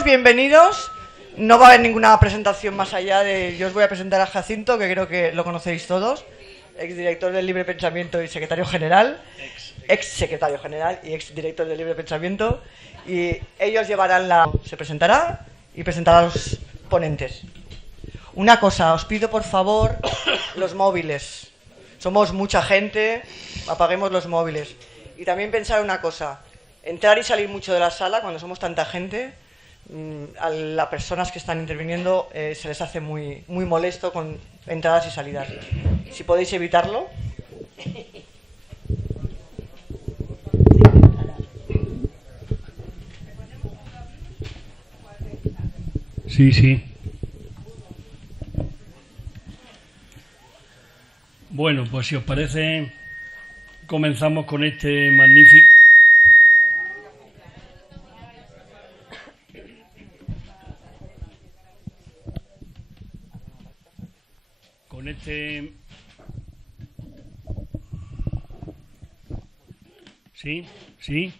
Todos bienvenidos. No va a haber ninguna presentación más allá de... Yo os voy a presentar a Jacinto, que creo que lo conocéis todos, exdirector del Libre Pensamiento y secretario general, ex secretario general y ex director del Libre Pensamiento. Y ellos llevarán se presentará y presentará a los ponentes. Una cosa, os pido por favor los móviles. Somos mucha gente, apaguemos los móviles. Y también pensar una cosa, entrar y salir mucho de la sala cuando somos tanta gente, a las personas que están interviniendo se les hace muy molesto con entradas y salidas. Si podéis evitarlo. Sí. Bueno, pues si os parece, comenzamos con este magnífico... Sí.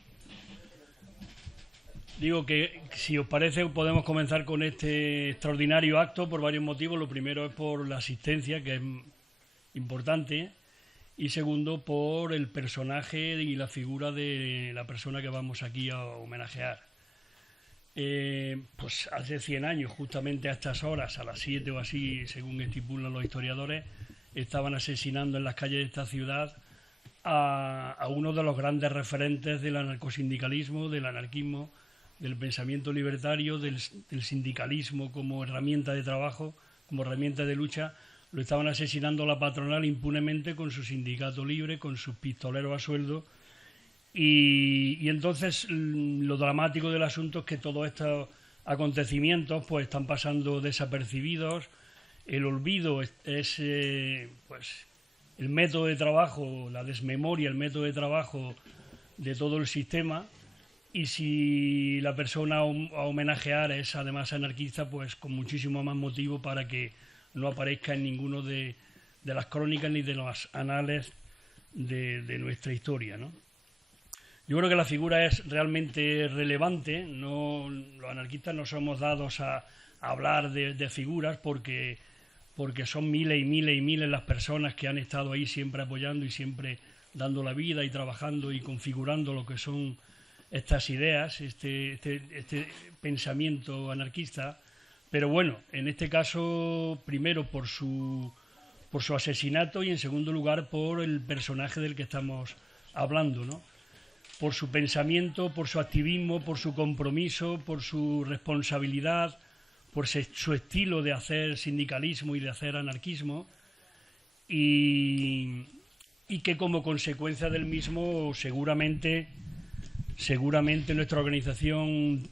Digo que si os parece podemos comenzar con este extraordinario acto por varios motivos. Lo primero es por la asistencia, que es importante, y segundo por el personaje y la figura de la persona que vamos aquí a homenajear. Pues hace 100 años, justamente a estas horas, a las 7 o así, según estipulan los historiadores, estaban asesinando en las calles de esta ciudad a uno de los grandes referentes del anarcosindicalismo, del anarquismo, del pensamiento libertario, del sindicalismo como herramienta de trabajo, como herramienta de lucha. Lo estaban asesinando la patronal impunemente con su sindicato libre, con sus pistoleros a sueldo. Y entonces lo dramático del asunto es que todos estos acontecimientos pues están pasando desapercibidos. El olvido es pues el método de trabajo, la desmemoria, el método de trabajo de todo el sistema. Y si la persona a homenajear es además anarquista, pues con muchísimo más motivo para que no aparezca en ninguno de las crónicas ni de los anales de nuestra historia, ¿no? Yo creo que la figura es realmente relevante. Los anarquistas no somos dados a hablar de figuras porque son miles y miles y miles las personas que han estado ahí siempre apoyando y siempre dando la vida y trabajando y configurando lo que son estas ideas, este pensamiento anarquista. Pero bueno, en este caso, primero por su asesinato y en segundo lugar por el personaje del que estamos hablando, ¿no? Por su pensamiento, por su activismo, por su compromiso, por su responsabilidad, por su estilo de hacer sindicalismo y de hacer anarquismo, y que como consecuencia del mismo seguramente nuestra organización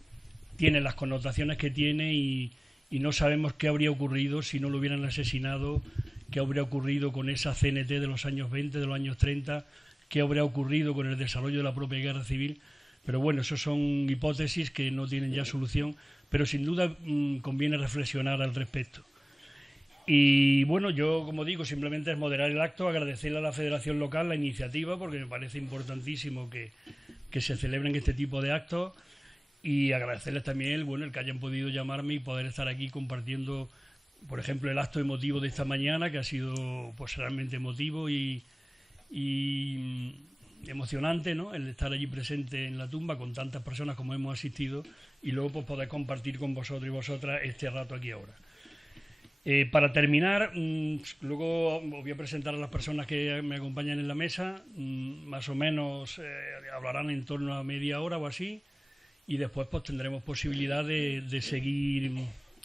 tiene las connotaciones que tiene y no sabemos qué habría ocurrido si no lo hubieran asesinado, qué habría ocurrido con esa CNT de los años 20, de los años 30, qué habría ocurrido con el desarrollo de la propia guerra civil. Pero bueno, eso son hipótesis que no tienen ya solución, pero sin duda conviene reflexionar al respecto. Y bueno, yo, como digo, simplemente es moderar el acto, agradecerle a la Federación Local la iniciativa, porque me parece importantísimo que se celebren este tipo de actos, y agradecerles también el que hayan podido llamarme y poder estar aquí compartiendo, por ejemplo, el acto emotivo de esta mañana, que ha sido pues realmente emotivo y emocionante, ¿no? El estar allí presente en la tumba con tantas personas como hemos asistido y luego pues poder compartir con vosotros y vosotras este rato aquí ahora. Para terminar, luego os voy a presentar a las personas que me acompañan en la mesa. Más o menos hablarán en torno a media hora o así, y después pues tendremos posibilidad de seguir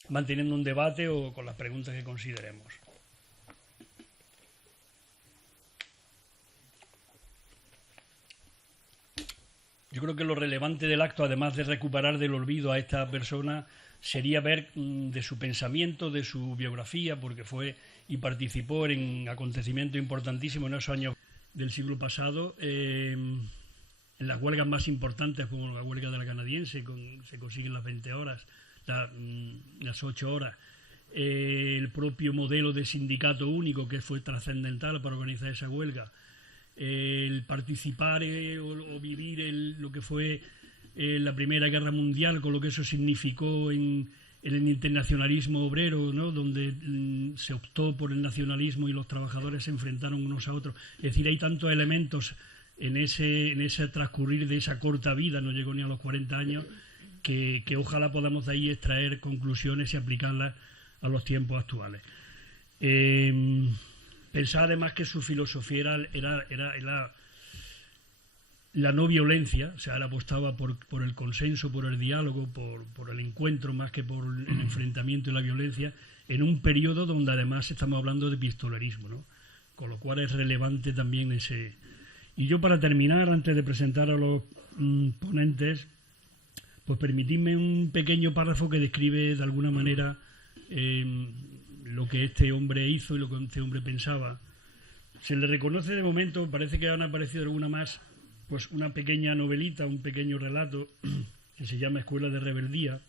manteniendo un debate o con las preguntas que consideremos. Yo creo que lo relevante del acto, además de recuperar del olvido a esta persona, sería ver de su pensamiento, de su biografía, porque fue y participó en acontecimientos importantísimos en esos años del siglo pasado, en las huelgas más importantes, como la huelga de la canadiense, se consiguen las 20 horas, las 8 horas. El propio modelo de sindicato único, que fue trascendental para organizar esa huelga. El participar o vivir lo que fue la Primera Guerra Mundial, con lo que eso significó en el internacionalismo obrero, ¿no? Donde se optó por el nacionalismo y los trabajadores se enfrentaron unos a otros. Es decir, hay tantos elementos en ese transcurrir de esa corta vida, no llegó ni a los 40 años, que ojalá podamos de ahí extraer conclusiones y aplicarlas a los tiempos actuales. Pensaba además que su filosofía era la no violencia, o sea, él apostaba por el consenso, por el diálogo, por el encuentro más que por el enfrentamiento y la violencia, en un periodo donde además estamos hablando de pistolerismo, ¿no? Con lo cual es relevante también ese... Y yo, para terminar, antes de presentar a los ponentes, pues permitidme un pequeño párrafo que describe de alguna manera lo que este hombre hizo y lo que este hombre pensaba. Se le reconoce de momento, parece que han aparecido alguna más, pues una pequeña novelita, un pequeño relato que se llama Escuela de Rebeldía,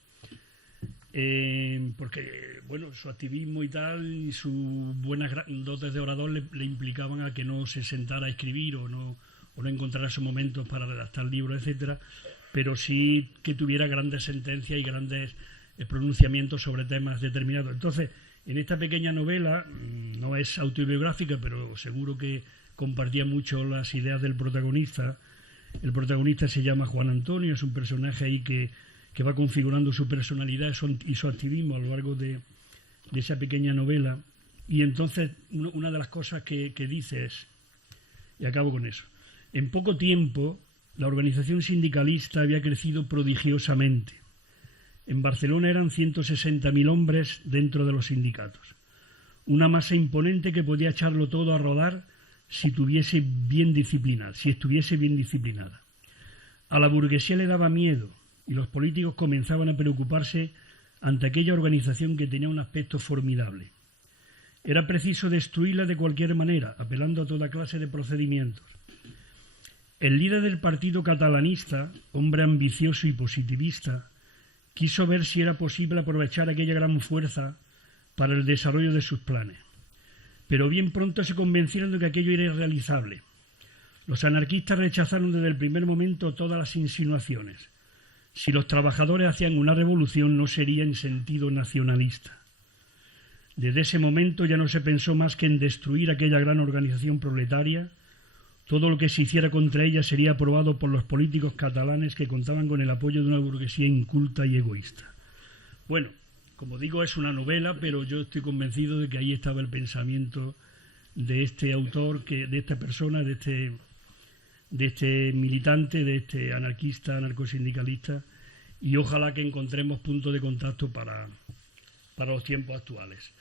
porque bueno, su activismo y tal y sus buenas dotes de orador le implicaban a que no se sentara a escribir o no encontrara sus momentos para redactar libros, etcétera, pero sí que tuviera grandes sentencias y grandes pronunciamientos sobre temas determinados. Entonces, en esta pequeña novela, no es autobiográfica, pero seguro que compartía mucho las ideas del protagonista. El protagonista se llama Juan Antonio, es un personaje ahí que va configurando su personalidad y su activismo a lo largo de esa pequeña novela. Y entonces una de las cosas que dice es, y acabo con eso, en poco tiempo la organización sindicalista había crecido prodigiosamente. En Barcelona eran 160.000 hombres dentro de los sindicatos. Una masa imponente que podía echarlo todo a rodar si estuviese bien disciplinada. A la burguesía le daba miedo y los políticos comenzaban a preocuparse ante aquella organización que tenía un aspecto formidable. Era preciso destruirla de cualquier manera, apelando a toda clase de procedimientos. El líder del partido catalanista, hombre ambicioso y positivista, quiso ver si era posible aprovechar aquella gran fuerza para el desarrollo de sus planes. Pero bien pronto se convencieron de que aquello era irrealizable. Los anarquistas rechazaron desde el primer momento todas las insinuaciones. Si los trabajadores hacían una revolución, no sería en sentido nacionalista. Desde ese momento ya no se pensó más que en destruir aquella gran organización proletaria. Todo lo que se hiciera contra ella sería aprobado por los políticos catalanes que contaban con el apoyo de una burguesía inculta y egoísta. Bueno, como digo, es una novela, pero yo estoy convencido de que ahí estaba el pensamiento de este autor, de esta persona, de este militante, de este anarquista, anarcosindicalista, y ojalá que encontremos puntos de contacto para los tiempos actuales.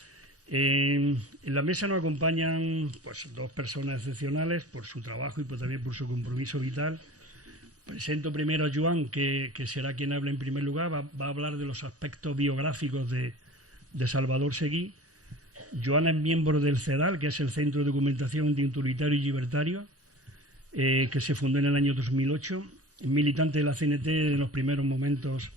En la mesa nos acompañan pues, dos personas excepcionales por su trabajo y también por su compromiso vital. Presento primero a Joan, que será quien hable en primer lugar, va a hablar de los aspectos biográficos de Salvador Seguí. Joan es miembro del CEDAL, que es el Centro de Documentación Antiautoritario y Libertario, que se fundó en el año 2008, militante de la CNT en los primeros momentos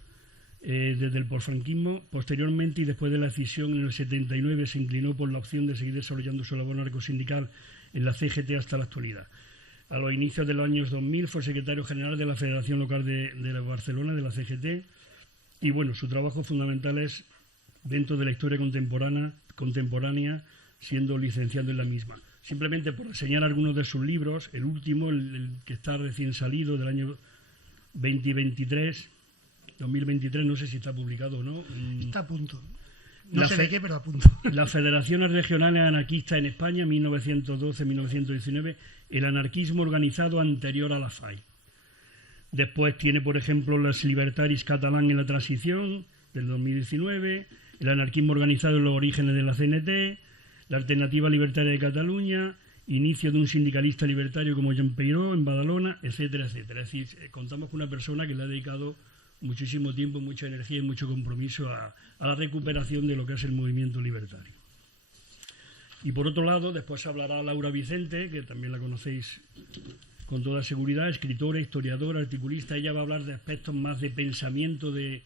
desde el posfranquismo. Posteriormente y después de la decisión en el 79 se inclinó por la opción de seguir desarrollando su labor narcosindical en la CGT hasta la actualidad. A los inicios de los años 2000 fue secretario general de la Federación Local de Barcelona, de la CGT, y bueno, su trabajo fundamental es dentro de la historia contemporánea, siendo licenciado en la misma. Simplemente por enseñar algunos de sus libros, el último, el que está recién salido del año 2023, no sé si está publicado o no. Está a punto. No sé de qué, pero a punto. Las Federaciones Regionales Anarquistas en España, 1912-1919, el anarquismo organizado anterior a la FAI. Después tiene, por ejemplo, las Libertaris Catalán en la Transición, del 2019, el anarquismo organizado en los orígenes de la CNT, la Alternativa Libertaria de Cataluña, inicio de un sindicalista libertario como Jean Peiró en Badalona, etcétera, etcétera. Es decir, contamos con una persona que le ha dedicado muchísimo tiempo, mucha energía y mucho compromiso a la recuperación de lo que es el movimiento libertario. Y por otro lado, después hablará Laura Vicente, que también la conocéis con toda seguridad, escritora, historiadora, articulista. Ella va a hablar de aspectos más de pensamiento de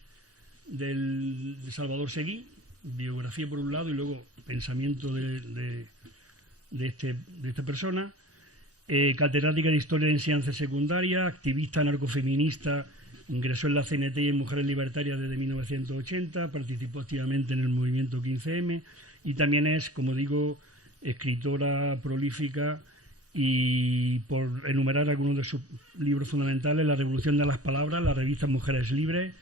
Salvador Seguí, biografía por un lado y luego pensamiento de esta persona. Catedrática de Historia de Enseñanza Secundaria, activista anarcofeminista Ingresó en la CNT y en Mujeres Libertarias desde 1980, participó activamente en el movimiento 15M y también es, como digo, escritora prolífica, y por enumerar algunos de sus libros fundamentales: La Revolución de las Palabras, la revista Mujeres Libres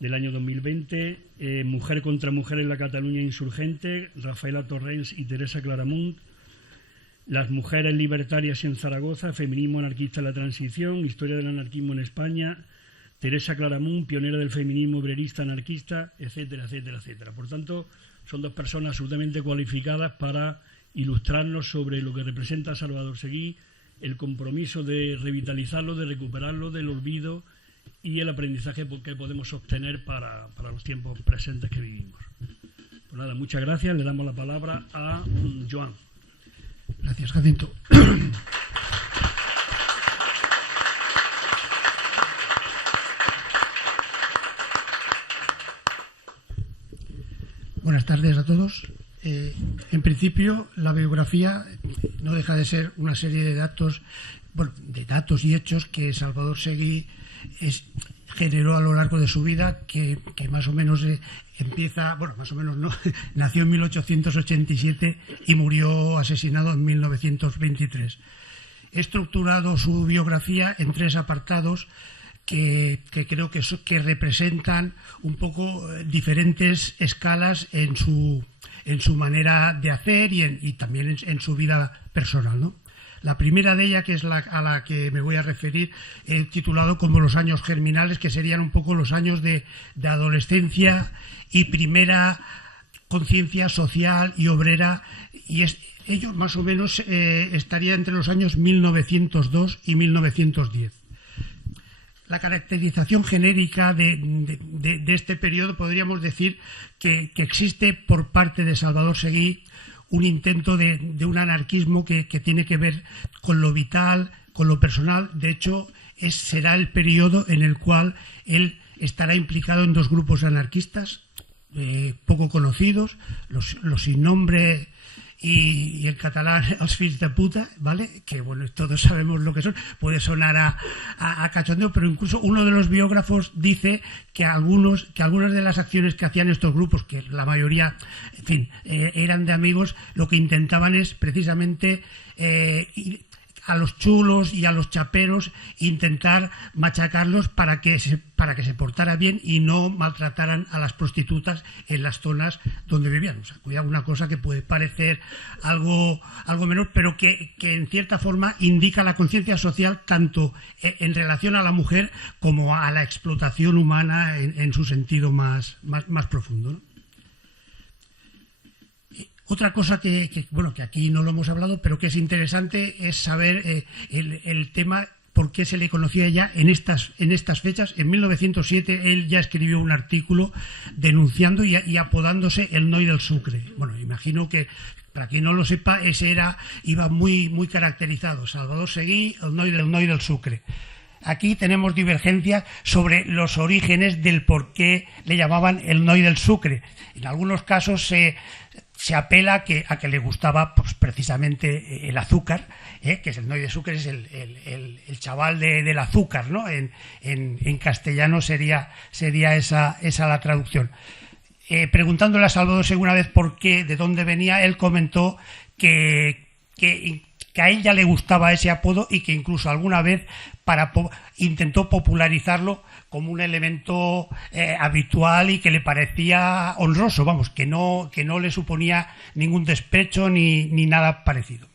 del año 2020, Mujer contra Mujer en la Cataluña Insurgente, Rafaela Torrens y Teresa Claramunt, Las Mujeres Libertarias en Zaragoza, Feminismo Anarquista en la Transición, Historia del Anarquismo en España, Teresa Claramunt, pionera del feminismo obrerista anarquista, etcétera, etcétera, etcétera. Por tanto, son dos personas absolutamente cualificadas para ilustrarnos sobre lo que representa Salvador Seguí, el compromiso de revitalizarlo, de recuperarlo del olvido y el aprendizaje que podemos obtener para los tiempos presentes que vivimos. Pues nada, muchas gracias. Le damos la palabra a Joan. Gracias, Jacinto. Buenas tardes a todos. En principio, la biografía no deja de ser una serie de datos, bueno, de datos y hechos que Salvador Seguí generó a lo largo de su vida, que más o menos empieza, bueno, más o menos no, nació en 1887 y murió asesinado en 1923. He estructurado su biografía en 3 apartados que creo que representan un poco diferentes escalas en su manera de hacer y también en su vida personal, ¿no? La primera de ellas, que es a la que me voy a referir, he titulado como los años germinales, que serían un poco los años de adolescencia y primera conciencia social y obrera, y ello más o menos estaría entre los años 1902 y 1910. La caracterización genérica de este periodo, podríamos decir que existe por parte de Salvador Seguí un intento de un anarquismo que tiene que ver con lo vital, con lo personal. De hecho, será el periodo en el cual él estará implicado en 2 grupos anarquistas poco conocidos, los sin nombre y en catalán els fills de puta, ¿vale? Que bueno, todos sabemos lo que son. Puede sonar a cachondeo, pero incluso uno de los biógrafos dice que algunas de las acciones que hacían estos grupos, que la mayoría, en fin, eran de amigos, lo que intentaban es precisamente a los chulos y a los chaperos intentar machacarlos para que se portara bien y no maltrataran a las prostitutas en las zonas donde vivían. O sea, cuidado, una cosa que puede parecer algo menor, pero que en cierta forma indica la conciencia social tanto en relación a la mujer como a la explotación humana en su sentido más profundo, ¿no? Otra cosa que aquí no lo hemos hablado, pero que es interesante, es saber el tema por qué se le conocía ya en estas fechas. En 1907 él ya escribió un artículo denunciando y apodándose el Noi del Sucre. Bueno, imagino que, para quien no lo sepa, iba muy caracterizado. Salvador Seguí, el Noi del Sucre. Aquí tenemos divergencias sobre los orígenes del por qué le llamaban el Noi del Sucre. En algunos casos se apela a que le gustaba, pues, precisamente el azúcar, que es el Noi de Sucre, es el chaval del azúcar, ¿no? En castellano sería esa la traducción. Preguntándole a Salvador Seguí una vez por qué, de dónde venía, él comentó que a él ya le gustaba ese apodo y que incluso alguna vez intentó popularizarlo como un elemento habitual y que le parecía honroso, vamos, que no le suponía ningún despecho ni nada parecido.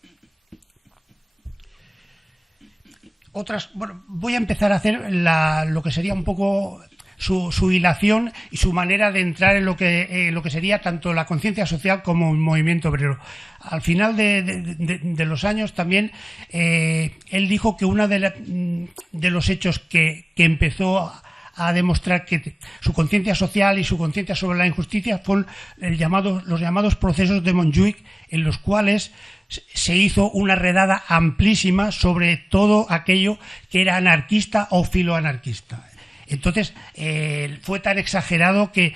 Voy a empezar a hacer lo que sería un poco su hilación y su manera de entrar en lo que sería tanto la conciencia social como el movimiento obrero. Al final de los años también él dijo que uno de los hechos que empezó a demostrar que su conciencia social y su conciencia sobre la injusticia fueron los llamados procesos de Montjuïc, en los cuales se hizo una redada amplísima sobre todo aquello que era anarquista o filoanarquista. Entonces fue tan exagerado que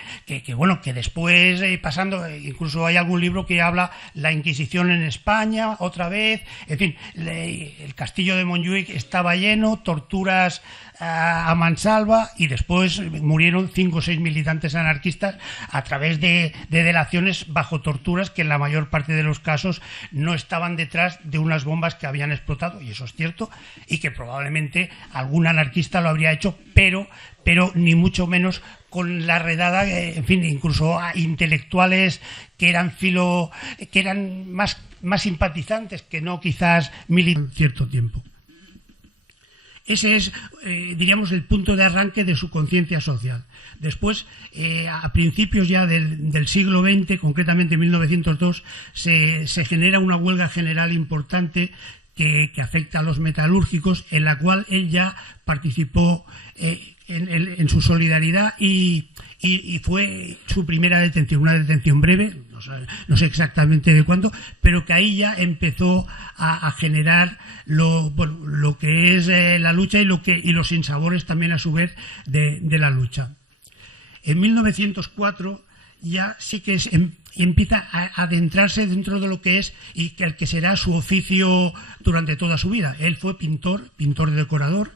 después pasando, incluso hay algún libro que habla la Inquisición en España otra vez, en fin, el castillo de Montjuïc estaba lleno, torturas a mansalva, y después murieron 5 o 6 militantes anarquistas a través de delaciones bajo torturas que en la mayor parte de los casos no estaban detrás de unas bombas que habían explotado, y eso es cierto, y que probablemente algún anarquista lo habría hecho, pero ni mucho menos con la redada, en fin, incluso a intelectuales que eran más simpatizantes que no quizás militantes cierto tiempo. Ese es, diríamos, el punto de arranque de su conciencia social. Después, a principios ya del siglo XX, concretamente en 1902, se genera una huelga general importante que afecta a los metalúrgicos, en la cual él ya participó en su solidaridad, y fue su primera detención, una detención breve, no sé exactamente de cuándo, pero que ahí ya empezó a generar lo que es la lucha y los sinsabores también a su vez de la lucha. En 1904 ya sí que empieza a adentrarse dentro de lo que es y el que será su oficio durante toda su vida. Él fue pintor de decorador,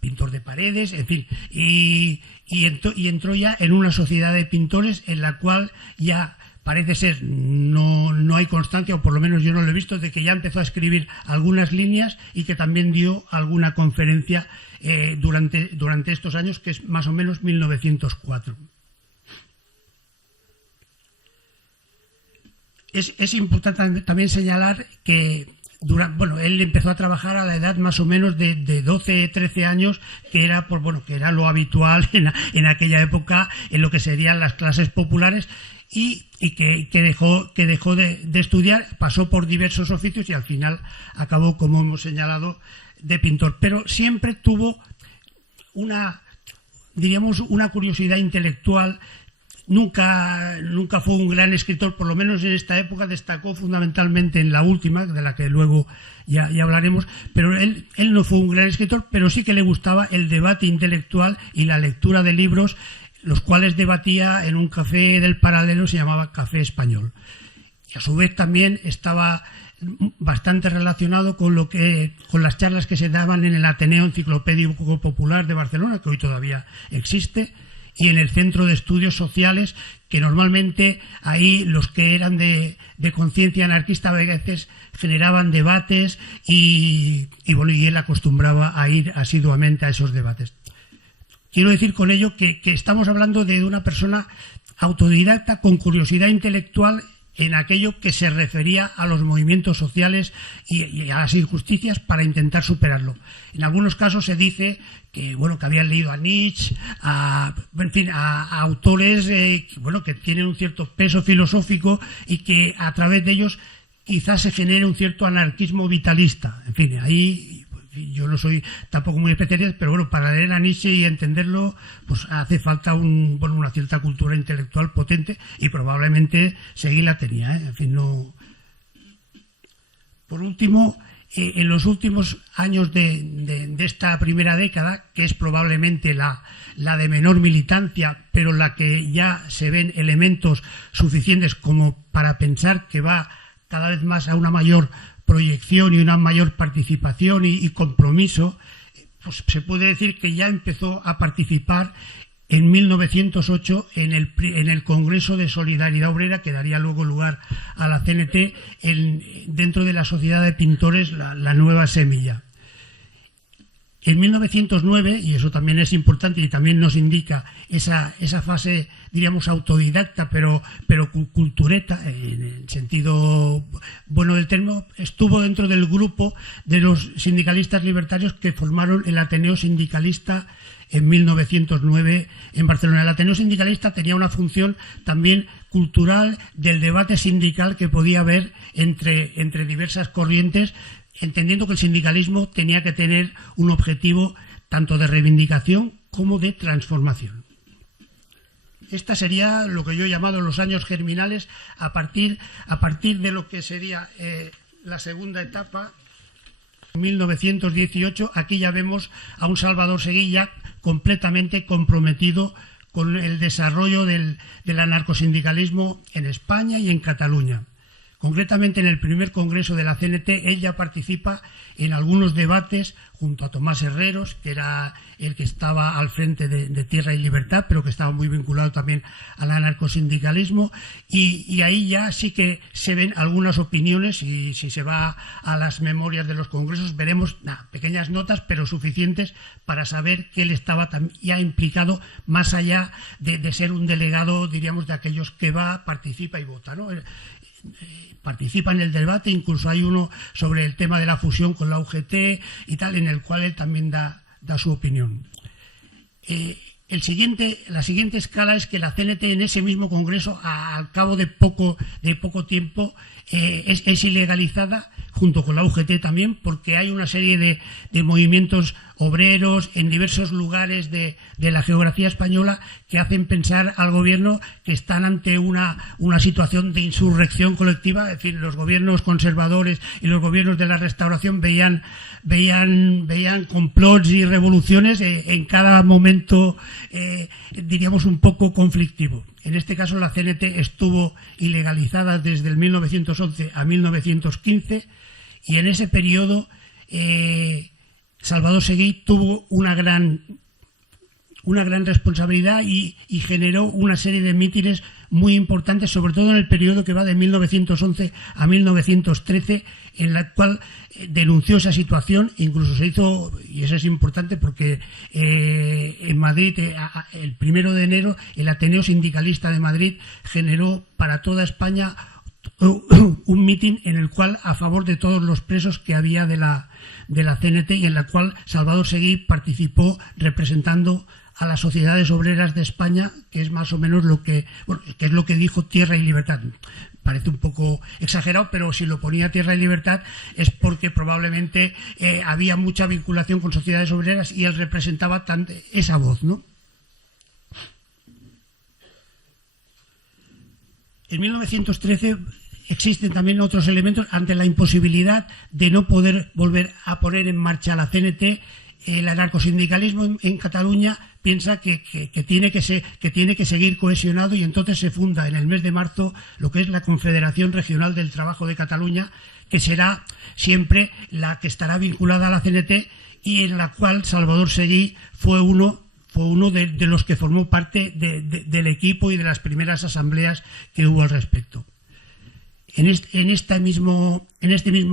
pintor de paredes, en fin, y entró ya en una sociedad de pintores en la cual ya parece ser, no hay constancia, o por lo menos yo no lo he visto, de que ya empezó a escribir algunas líneas y que también dio alguna conferencia durante estos años, que es más o menos 1904. Es importante también señalar que él empezó a trabajar a la edad más o menos de 12, 13 años, que era lo habitual en aquella época en lo que serían las clases populares, y que dejó de estudiar, pasó por diversos oficios y al final acabó, como hemos señalado, de pintor. Pero siempre tuvo una curiosidad intelectual. Nunca fue un gran escritor, por lo menos en esta época. Destacó fundamentalmente en la última, de la que luego ya hablaremos, pero él no fue un gran escritor, pero sí que le gustaba el debate intelectual y la lectura de libros, los cuales debatía en un café del Paralelo, se llamaba Café Español. Y a su vez también estaba bastante relacionado con las charlas que se daban en el Ateneo Enciclopédico Popular de Barcelona, que hoy todavía existe, y en el Centro de Estudios Sociales, que normalmente ahí los que eran de conciencia anarquista a veces generaban debates, y él acostumbraba a ir asiduamente a esos debates. Quiero decir con ello que estamos hablando de una persona autodidacta con curiosidad intelectual en aquello que se refería a los movimientos sociales y a las injusticias para intentar superarlo. En algunos casos se dice que habían leído a Nietzsche, a autores que tienen un cierto peso filosófico y que a través de ellos quizás se genere un cierto anarquismo vitalista. En fin, ahí yo no soy tampoco muy especialista, pero para leer a Nietzsche y entenderlo, pues hace falta una cierta cultura intelectual potente, y probablemente Seguí la tenía, En fin, no. Por último, en los últimos años de esta primera década, que es probablemente la de menor militancia, pero la que ya se ven elementos suficientes como para pensar que va cada vez más a una mayor proyección y una mayor participación y compromiso, pues se puede decir que ya empezó a participar en 1908 en el Congreso de Solidaridad Obrera, que daría luego lugar a la CNT, dentro de la Sociedad de Pintores La Nueva Semilla. En 1909, y eso también es importante y también nos indica esa fase, diríamos, autodidacta, pero cultureta, en el sentido bueno del término, estuvo dentro del grupo de los sindicalistas libertarios que formaron el Ateneo Sindicalista en 1909 en Barcelona. El Ateneo Sindicalista tenía una función también cultural del debate sindical que podía haber entre diversas corrientes, entendiendo que el sindicalismo tenía que tener un objetivo tanto de reivindicación como de transformación. Esta sería lo que yo he llamado los años germinales, a partir de lo que sería la segunda etapa, 1918. Aquí ya vemos a un Salvador Seguí ya completamente comprometido con el desarrollo del anarcosindicalismo en España y en Cataluña. Concretamente, en el primer congreso de la CNT, él ya participa en algunos debates junto a Tomás Herreros, que era el que estaba al frente de Tierra y Libertad, pero que estaba muy vinculado también al anarcosindicalismo, y ahí ya sí que se ven algunas opiniones, y si se va a las memorias de los congresos veremos pequeñas notas, pero suficientes para saber que él estaba ya implicado más allá de ser un delegado, diríamos, de aquellos que va, participa y vota, ¿no? Participa en el debate, incluso hay uno sobre el tema de la fusión con la UGT y tal, en el cual él también da su opinión. La siguiente escala es que la CNT en ese mismo congreso, al cabo de poco tiempo, es ilegalizada, junto con la UGT también, porque hay una serie de movimientos obreros en diversos lugares de la geografía española que hacen pensar al gobierno que están ante una situación de insurrección colectiva. Es decir, los gobiernos conservadores y los gobiernos de la Restauración veían complots y revoluciones en cada momento, diríamos, un poco conflictivo. En este caso, la CNT estuvo ilegalizada desde el 1911 a 1915, y en ese periodo Salvador Seguí tuvo una gran responsabilidad y generó una serie de mítines muy importantes, sobre todo en el periodo que va de 1911 a 1913, en la cual denunció esa situación. Incluso se hizo, y eso es importante porque en Madrid, el 1 de enero, el Ateneo Sindicalista de Madrid generó para toda España un mitin en el cual, a favor de todos los presos que había de la CNT, y en la cual Salvador Seguí participó representando a las sociedades obreras de España, que es más o menos que es lo que dijo Tierra y Libertad. Parece un poco exagerado, pero si lo ponía Tierra y Libertad es porque probablemente había mucha vinculación con sociedades obreras y él representaba esa voz, ¿no? En 1913 existen también otros elementos ante la imposibilidad de no poder volver a poner en marcha la CNT. El anarcosindicalismo en Cataluña piensa que tiene que seguir cohesionado, y entonces se funda en el mes de marzo lo que es la Confederación Regional del Trabajo de Cataluña, que será siempre la que estará vinculada a la CNT, y en la cual Salvador Seguí fue uno de los que formó parte del equipo y de las primeras asambleas que hubo al respecto. En este mismo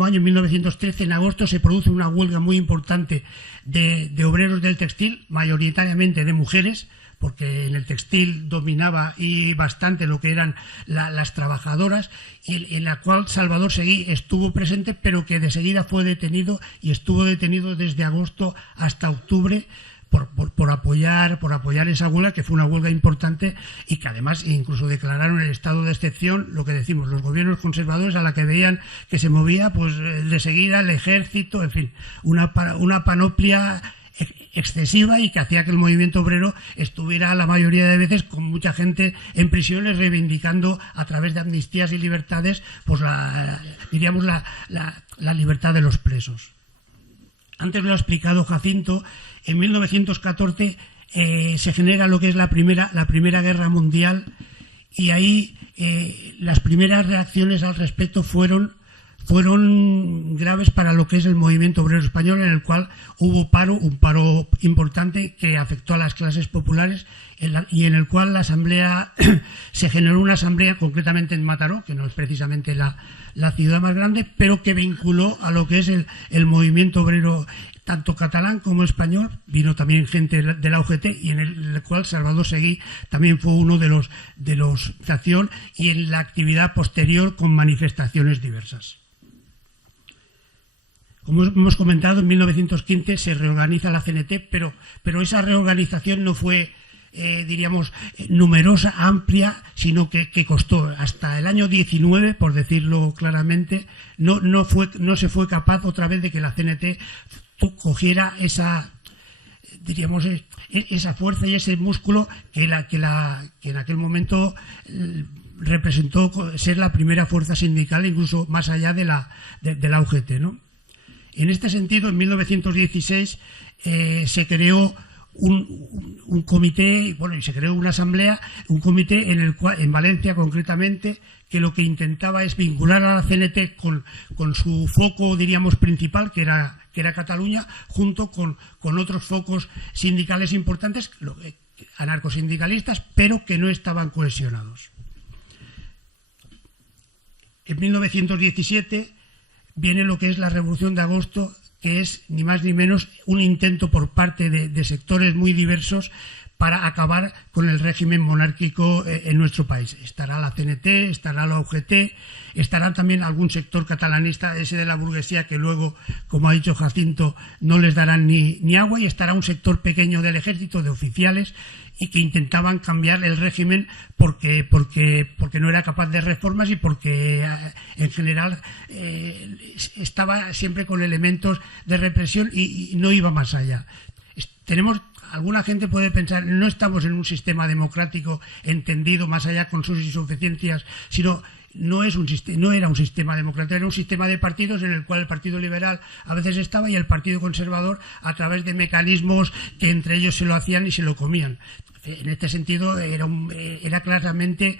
año, en 1913, en agosto, se produce una huelga muy importante de obreros del textil, mayoritariamente de mujeres, porque en el textil dominaba y bastante lo que eran las trabajadoras, y en la cual Salvador Seguí estuvo presente, pero que de seguida fue detenido, y estuvo detenido desde agosto hasta octubre, por apoyar esa huelga, que fue una huelga importante, y que además incluso declararon el estado de excepción, lo que decimos, los gobiernos conservadores, a la que veían que se movía, pues de seguida el ejército, en fin, una panoplia excesiva, y que hacía que el movimiento obrero estuviera la mayoría de veces con mucha gente en prisiones, reivindicando a través de amnistías y libertades, pues la libertad de los presos. Antes lo ha explicado Jacinto. En 1914 se genera lo que es la primera guerra mundial, y ahí las primeras reacciones al respecto fueron graves para lo que es el movimiento obrero español, en el cual hubo un paro importante que afectó a las clases populares, y en el cual se generó una asamblea, concretamente en Mataró, que no es precisamente la ciudad más grande, pero que vinculó a lo que es el movimiento obrero tanto catalán como español. Vino también gente de la UGT, y en el cual Salvador Seguí también fue uno de los de acción, y en la actividad posterior con manifestaciones diversas. Como hemos comentado, en 1915 se reorganiza la CNT, pero esa reorganización no fue, diríamos, numerosa, amplia, sino que costó. Hasta el año 19, por decirlo claramente, no se fue capaz otra vez de que la CNT cogiera esa fuerza y ese músculo que en aquel momento representó ser la primera fuerza sindical, incluso más allá de la UGT, ¿no? En este sentido, en 1916 se creó un comité, bueno, y se creó una asamblea, un comité en el cual, en Valencia concretamente, que lo que intentaba es vincular a la CNT con su foco, diríamos, principal, que era Cataluña, junto con otros focos sindicales importantes, anarcosindicalistas, pero que no estaban cohesionados. En 1917 viene lo que es la Revolución de Agosto, que es ni más ni menos un intento por parte de sectores muy diversos para acabar con el régimen monárquico en nuestro país. Estará la CNT, estará la UGT, estará también algún sector catalanista, ese de la burguesía, que luego, como ha dicho Jacinto, no les darán ni agua, y estará un sector pequeño del ejército, de oficiales, y que intentaban cambiar el régimen porque no era capaz de reformas y porque en general estaba siempre con elementos de represión y no iba más allá. Alguna gente puede pensar, no estamos en un sistema democrático entendido más allá con sus insuficiencias, sino no era un sistema democrático, era un sistema de partidos en el cual el Partido Liberal a veces estaba y el Partido Conservador, a través de mecanismos que entre ellos se lo hacían y se lo comían. En este sentido era claramente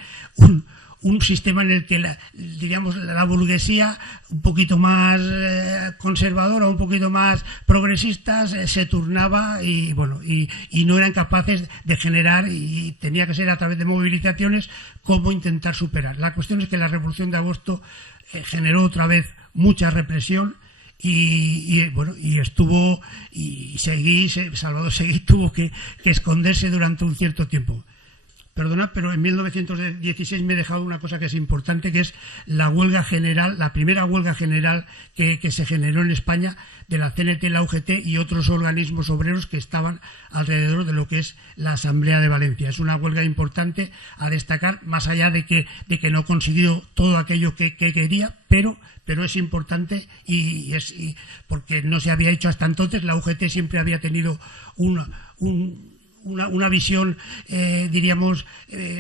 un sistema en el que la burguesía un poquito más conservadora, un poquito más progresista, se turnaba y no eran capaces de generar, y tenía que ser a través de movilizaciones, cómo intentar superar. La cuestión es que la Revolución de Agosto generó otra vez mucha represión y Salvador Seguí tuvo que esconderse durante un cierto tiempo. Perdonad, pero en 1916 me he dejado una cosa que es importante, que es la huelga general, la primera huelga general que se generó en España, de la CNT, la UGT y otros organismos obreros que estaban alrededor de lo que es la Asamblea de Valencia. Es una huelga importante a destacar, más allá de que no consiguió todo aquello que quería, pero es importante porque no se había hecho hasta entonces. La UGT siempre había tenido una visión, diríamos,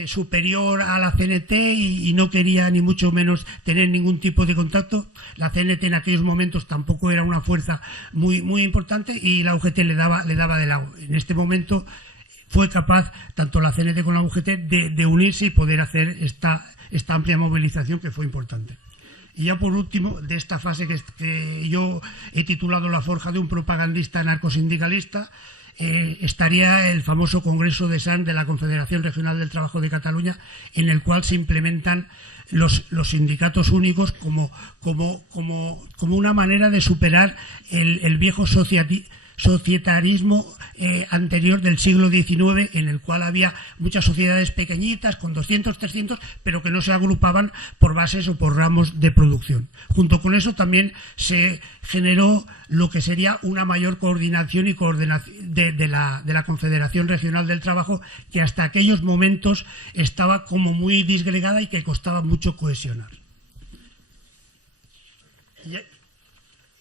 superior a la CNT y no quería ni mucho menos tener ningún tipo de contacto. La CNT en aquellos momentos tampoco era una fuerza muy, muy importante y la UGT le daba de lado. En este momento fue capaz, tanto la CNT como la UGT, de unirse y poder hacer esta amplia movilización, que fue importante. Y ya por último, de esta fase que yo he titulado La forja de un propagandista anarcosindicalista, estaría el famoso Congreso de Sant de la Confederación Regional del Trabajo de Cataluña, en el cual se implementan los sindicatos únicos como una manera de superar el viejo societarismo anterior del siglo XIX, en el cual había muchas sociedades pequeñitas con 200, 300, pero que no se agrupaban por bases o por ramos de producción. Junto con eso también se generó lo que sería una mayor coordinación de la Confederación Regional del Trabajo, que hasta aquellos momentos estaba como muy disgregada y que costaba mucho cohesionar.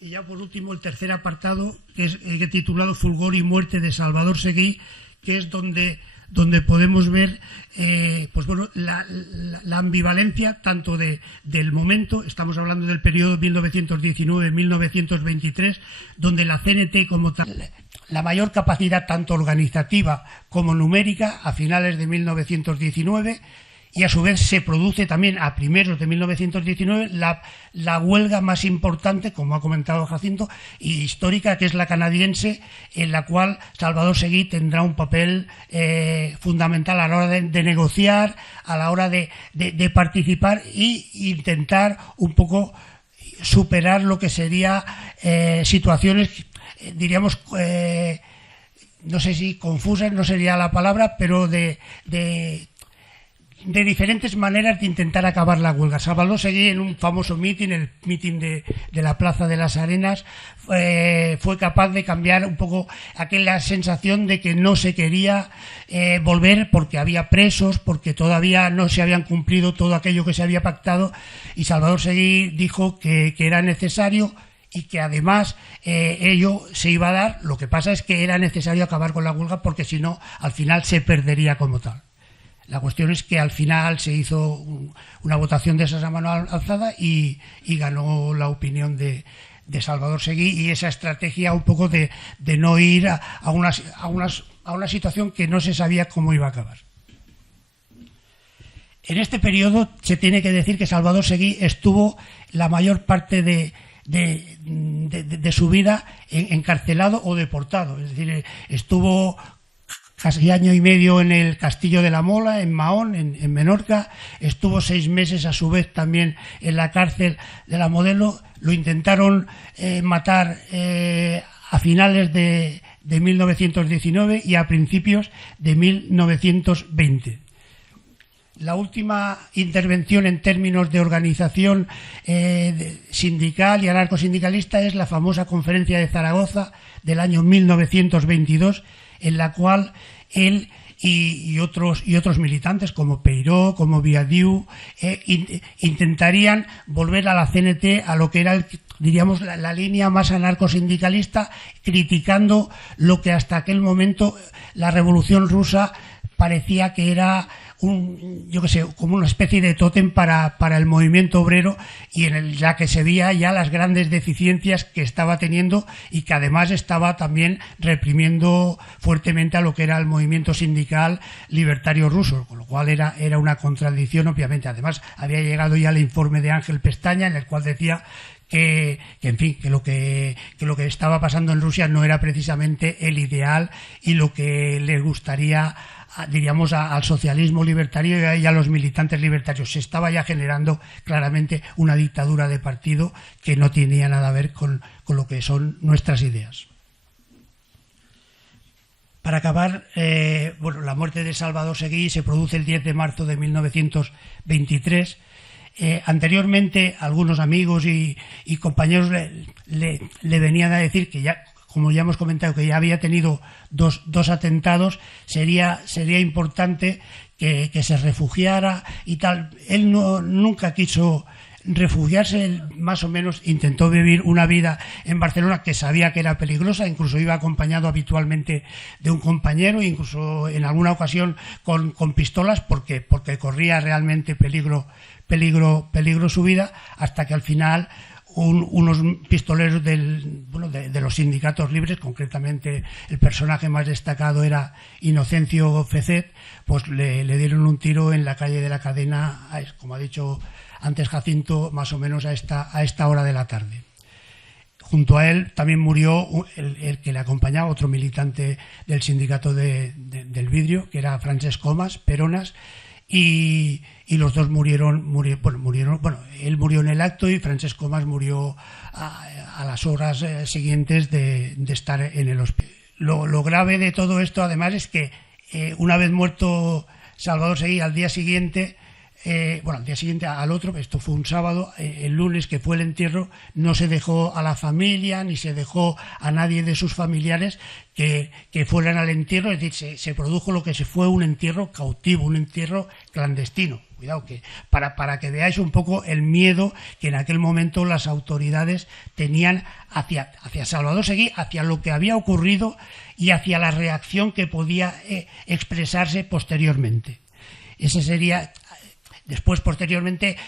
Y ya por último, el tercer apartado, que es el que he titulado Fulgor y muerte de Salvador Seguí, que es donde podemos ver la ambivalencia tanto del momento. Estamos hablando del periodo 1919-1923, donde la CNT como tal, la mayor capacidad tanto organizativa como numérica a finales de 1919, y a su vez se produce también a primeros de 1919 la huelga más importante, como ha comentado Jacinto, y histórica, que es la canadiense, en la cual Salvador Seguí tendrá un papel fundamental a la hora de negociar, a la hora de participar e intentar un poco superar lo que sería situaciones, diríamos, no sé si confusas, no sería la palabra, pero de diferentes maneras de intentar acabar la huelga. Salvador Seguí, en un famoso mitin, el mitin de la Plaza de las Arenas, fue capaz de cambiar un poco aquella sensación de que no se quería volver porque había presos, porque todavía no se habían cumplido todo aquello que se había pactado, y Salvador Seguí dijo que era necesario y que además ello se iba a dar. Lo que pasa es que era necesario acabar con la huelga porque si no, al final se perdería como tal. La cuestión es que al final se hizo una votación de esas a mano alzada y ganó la opinión de Salvador Seguí, y esa estrategia un poco de no ir a a una situación que no se sabía cómo iba a acabar. En este periodo se tiene que decir que Salvador Seguí estuvo la mayor parte de su vida encarcelado o deportado. Es decir, estuvo casi año y medio en el Castillo de la Mola, en Mahón, en Menorca. Estuvo 6 meses a su vez también en la cárcel de la Modelo. Lo intentaron matar a finales de 1919 y a principios de 1920. La última intervención en términos de organización sindical y anarcosindicalista es la famosa Conferencia de Zaragoza del año 1922, en la cual él y otros militantes como Peiró, como Viadiu, intentarían volver a la CNT, a lo que era diríamos la línea más anarcosindicalista, criticando lo que hasta aquel momento la Revolución Rusa parecía que era como una especie de tótem para el movimiento obrero, y ya que se veía ya las grandes deficiencias que estaba teniendo y que además estaba también reprimiendo fuertemente a lo que era el movimiento sindical libertario ruso, con lo cual era una contradicción, obviamente. Además, había llegado ya el informe de Ángel Pestaña, en el cual decía que lo que estaba pasando en Rusia no era precisamente el ideal y lo que les gustaría, diríamos, al socialismo libertario y a los militantes libertarios. Se estaba ya generando claramente una dictadura de partido que no tenía nada a ver con lo que son nuestras ideas. Para acabar, la muerte de Salvador Seguí se produce el 10 de marzo de 1923. Anteriormente, algunos amigos y compañeros le venían a decir que ya, como ya hemos comentado, que ya había tenido dos atentados, sería importante que se refugiara y tal. Él nunca quiso refugiarse. Él más o menos intentó vivir una vida en Barcelona que sabía que era peligrosa, incluso iba acompañado habitualmente de un compañero, incluso en alguna ocasión con pistolas, porque corría realmente peligro su vida, hasta que al final unos pistoleros de los sindicatos libres, concretamente el personaje más destacado era Inocencio Fecet, pues le dieron un tiro en la calle de la Cadena, como ha dicho antes Jacinto, más o menos a esta hora de la tarde. Junto a él también murió el que le acompañaba, otro militante del sindicato del vidrio, que era Francesc Comas Peronas, y los dos murieron. Él murió en el acto y Francesc Comas murió a las horas siguientes de estar en el hospital. Lo grave de todo esto, además, es que una vez muerto Salvador Seguí, al día siguiente, al otro, esto fue un sábado, el lunes, que fue el entierro, no se dejó a la familia ni se dejó a nadie de sus familiares que fueran al entierro. Es decir, se produjo lo que se fue un entierro cautivo, un entierro clandestino. Cuidado, que para que veáis un poco el miedo que en aquel momento las autoridades tenían hacia Salvador Seguí, hacia lo que había ocurrido y hacia la reacción que podía expresarse posteriormente. Ese sería. Después, posteriormente,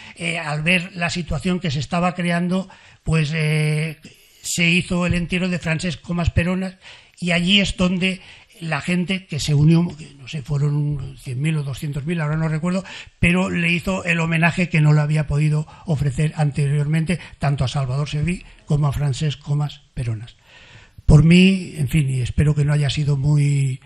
al ver la situación que se estaba creando, pues se hizo el entierro de Francesc Comas Peronas, y allí es donde la gente que se unió, no sé, fueron 100.000 o 200.000, ahora no recuerdo, pero le hizo el homenaje que no le había podido ofrecer anteriormente tanto a Salvador Seguí como a Francesc Comas Peronas. Por mí, en fin, y espero que no haya sido muy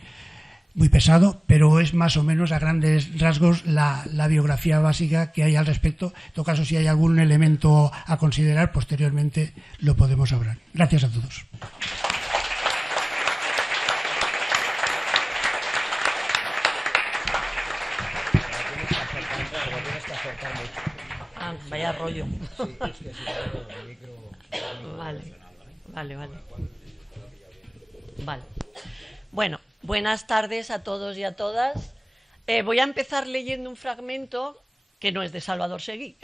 pesado, pero es más o menos a grandes rasgos la biografía básica que hay al respecto. En todo caso, si hay algún elemento a considerar, posteriormente lo podemos hablar. Gracias a todos. Vaya rollo. Vale. Bueno, buenas tardes a todos y a todas. Voy a empezar leyendo un fragmento que no es de Salvador Seguí,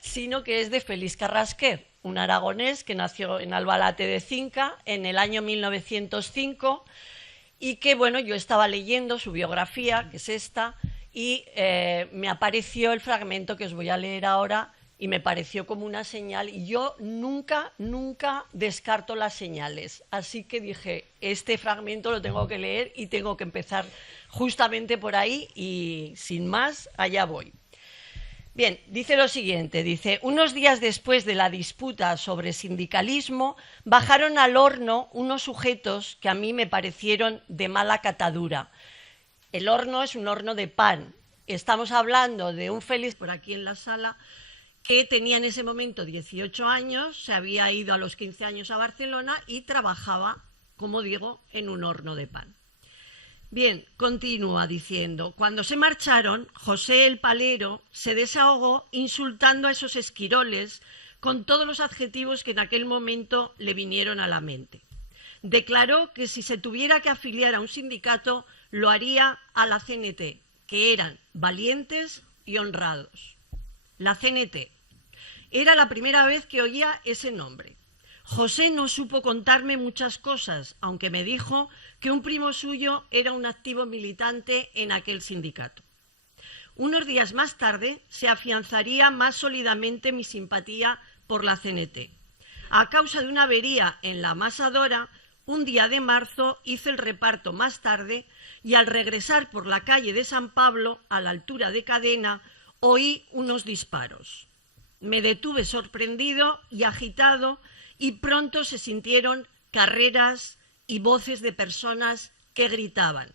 sino que es de Félix Carrasquer, un aragonés que nació en Albalate de Cinca en el año 1905 y que, bueno, yo estaba leyendo su biografía, que es esta, y me apareció el fragmento que os voy a leer ahora, y me pareció como una señal, y yo nunca descarto las señales. Así que dije, este fragmento lo tengo que leer y tengo que empezar justamente por ahí y sin más, allá voy. Bien, dice lo siguiente, dice, unos días después de la disputa sobre sindicalismo, bajaron al horno unos sujetos que a mí me parecieron de mala catadura. El horno es un horno de pan. Estamos hablando de un Félix, por aquí en la sala, que tenía en ese momento 18 años, se había ido a los 15 años a Barcelona y trabajaba, como digo, en un horno de pan. Bien, continúa diciendo, cuando se marcharon, José el palero se desahogó insultando a esos esquiroles con todos los adjetivos que en aquel momento le vinieron a la mente. Declaró que si se tuviera que afiliar a un sindicato, lo haría a la CNT, que eran valientes y honrados. La CNT. Era la primera vez que oía ese nombre. José no supo contarme muchas cosas, aunque me dijo que un primo suyo era un activo militante en aquel sindicato. Unos días más tarde se afianzaría más sólidamente mi simpatía por la CNT. A causa de una avería en la amasadora, un día de marzo hice el reparto más tarde y al regresar por la calle de San Pablo, a la altura de Cadena, oí unos disparos. Me detuve sorprendido y agitado y pronto se sintieron carreras y voces de personas que gritaban: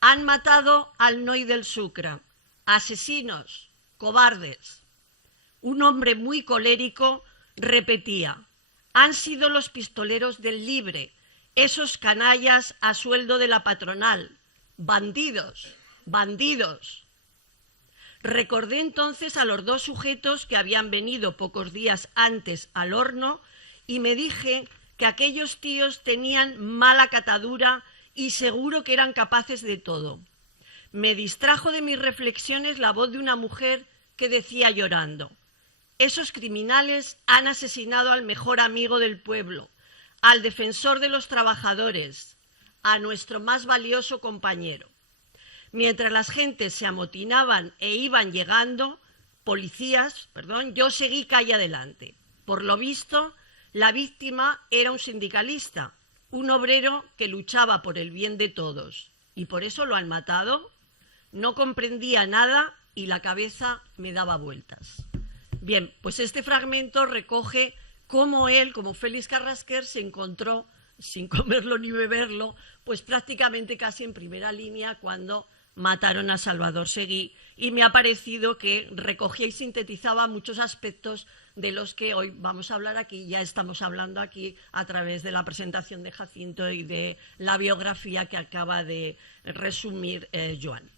«Han matado al Noi del Sucre, asesinos, cobardes». Un hombre muy colérico repetía: «Han sido los pistoleros del Libre, esos canallas a sueldo de la patronal, bandidos, bandidos». Recordé entonces a los dos sujetos que habían venido pocos días antes al horno y me dije que aquellos tíos tenían mala catadura y seguro que eran capaces de todo. Me distrajo de mis reflexiones la voz de una mujer que decía llorando: «Esos criminales han asesinado al mejor amigo del pueblo, al defensor de los trabajadores, a nuestro más valioso compañero». Mientras las gentes se amotinaban e iban llegando, yo seguí calle adelante. Por lo visto, la víctima era un sindicalista, un obrero que luchaba por el bien de todos. ¿Y por eso lo han matado? No comprendía nada y la cabeza me daba vueltas. Bien, pues este fragmento recoge cómo él, como Félix Carrasquer, se encontró, sin comerlo ni beberlo, pues prácticamente casi en primera línea cuando mataron a Salvador Seguí, y me ha parecido que recogía y sintetizaba muchos aspectos de los que hoy vamos a hablar aquí, ya estamos hablando aquí a través de la presentación de Jacinto y de la biografía que acaba de resumir Joan.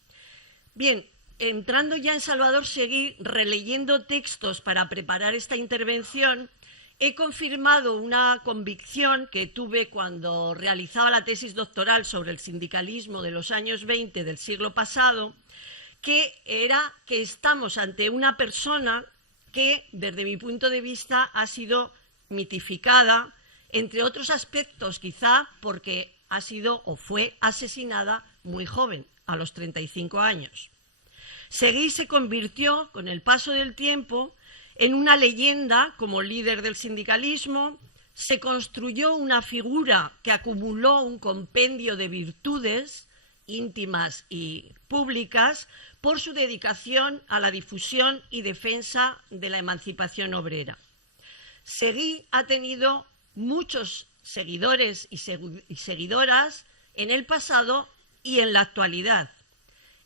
Bien, entrando ya en Salvador Seguí, releyendo textos para preparar esta intervención, he confirmado una convicción que tuve cuando realizaba la tesis doctoral sobre el sindicalismo de los años 20 del siglo pasado, que era que estamos ante una persona que, desde mi punto de vista, ha sido mitificada, entre otros aspectos quizá porque ha sido o fue asesinada muy joven, a los 35 años. Seguí se convirtió, con el paso del tiempo, en una leyenda como líder del sindicalismo. Se construyó una figura que acumuló un compendio de virtudes íntimas y públicas por su dedicación a la difusión y defensa de la emancipación obrera. Seguí ha tenido muchos seguidores y seguidoras en el pasado y en la actualidad.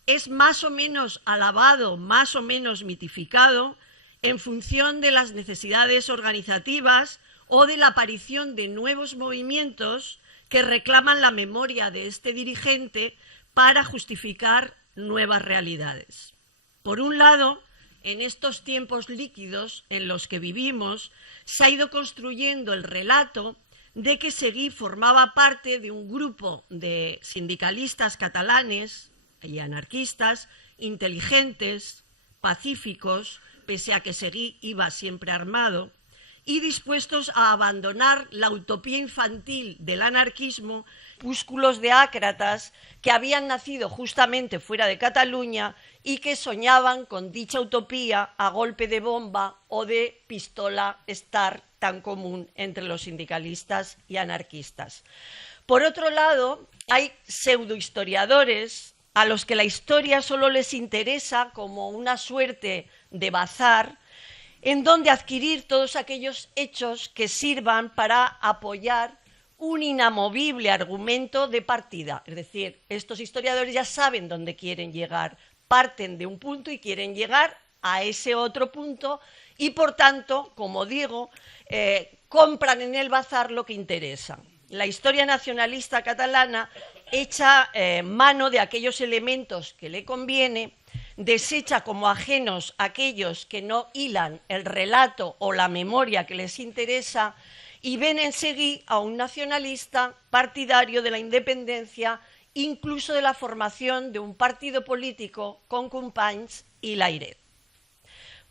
Es más o menos alabado, más o menos mitificado, en función de las necesidades organizativas o de la aparición de nuevos movimientos que reclaman la memoria de este dirigente para justificar nuevas realidades. Por un lado, en estos tiempos líquidos en los que vivimos, se ha ido construyendo el relato de que Seguí formaba parte de un grupo de sindicalistas catalanes y anarquistas inteligentes, pacíficos, pese a que Seguí iba siempre armado, y dispuestos a abandonar la utopía infantil del anarquismo, púsculos de ácratas que habían nacido justamente fuera de Cataluña y que soñaban con dicha utopía a golpe de bomba o de pistola Star tan común entre los sindicalistas y anarquistas. Por otro lado, hay pseudohistoriadores a los que la historia solo les interesa como una suerte de bazar en donde adquirir todos aquellos hechos que sirvan para apoyar un inamovible argumento de partida. Es decir, estos historiadores ya saben dónde quieren llegar, parten de un punto y quieren llegar a ese otro punto y, por tanto, como digo, compran en el bazar lo que interesa. La historia nacionalista catalana echa mano de aquellos elementos que le conviene, desecha como ajenos aquellos que no hilan el relato o la memoria que les interesa y ven en Seguí a un nacionalista partidario de la independencia, incluso de la formación de un partido político con Companys y Layret.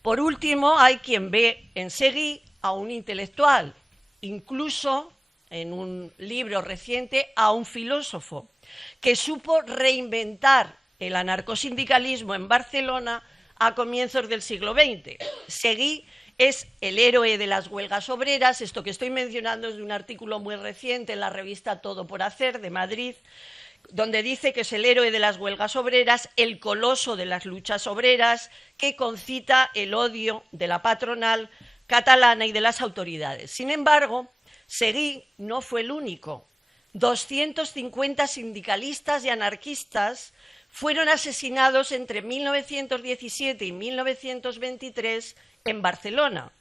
Por último, hay quien ve en Seguí a un intelectual, incluso en un libro reciente a un filósofo, que supo reinventar el anarcosindicalismo en Barcelona a comienzos del siglo XX. Seguí es el héroe de las huelgas obreras. Esto que estoy mencionando es de un artículo muy reciente en la revista Todo por Hacer de Madrid, donde dice que es el héroe de las huelgas obreras, el coloso de las luchas obreras, que concita el odio de la patronal catalana y de las autoridades. Sin embargo, Seguí no fue el único. 250 sindicalistas y anarquistas fueron asesinados entre 1917 y 1923 en Barcelona.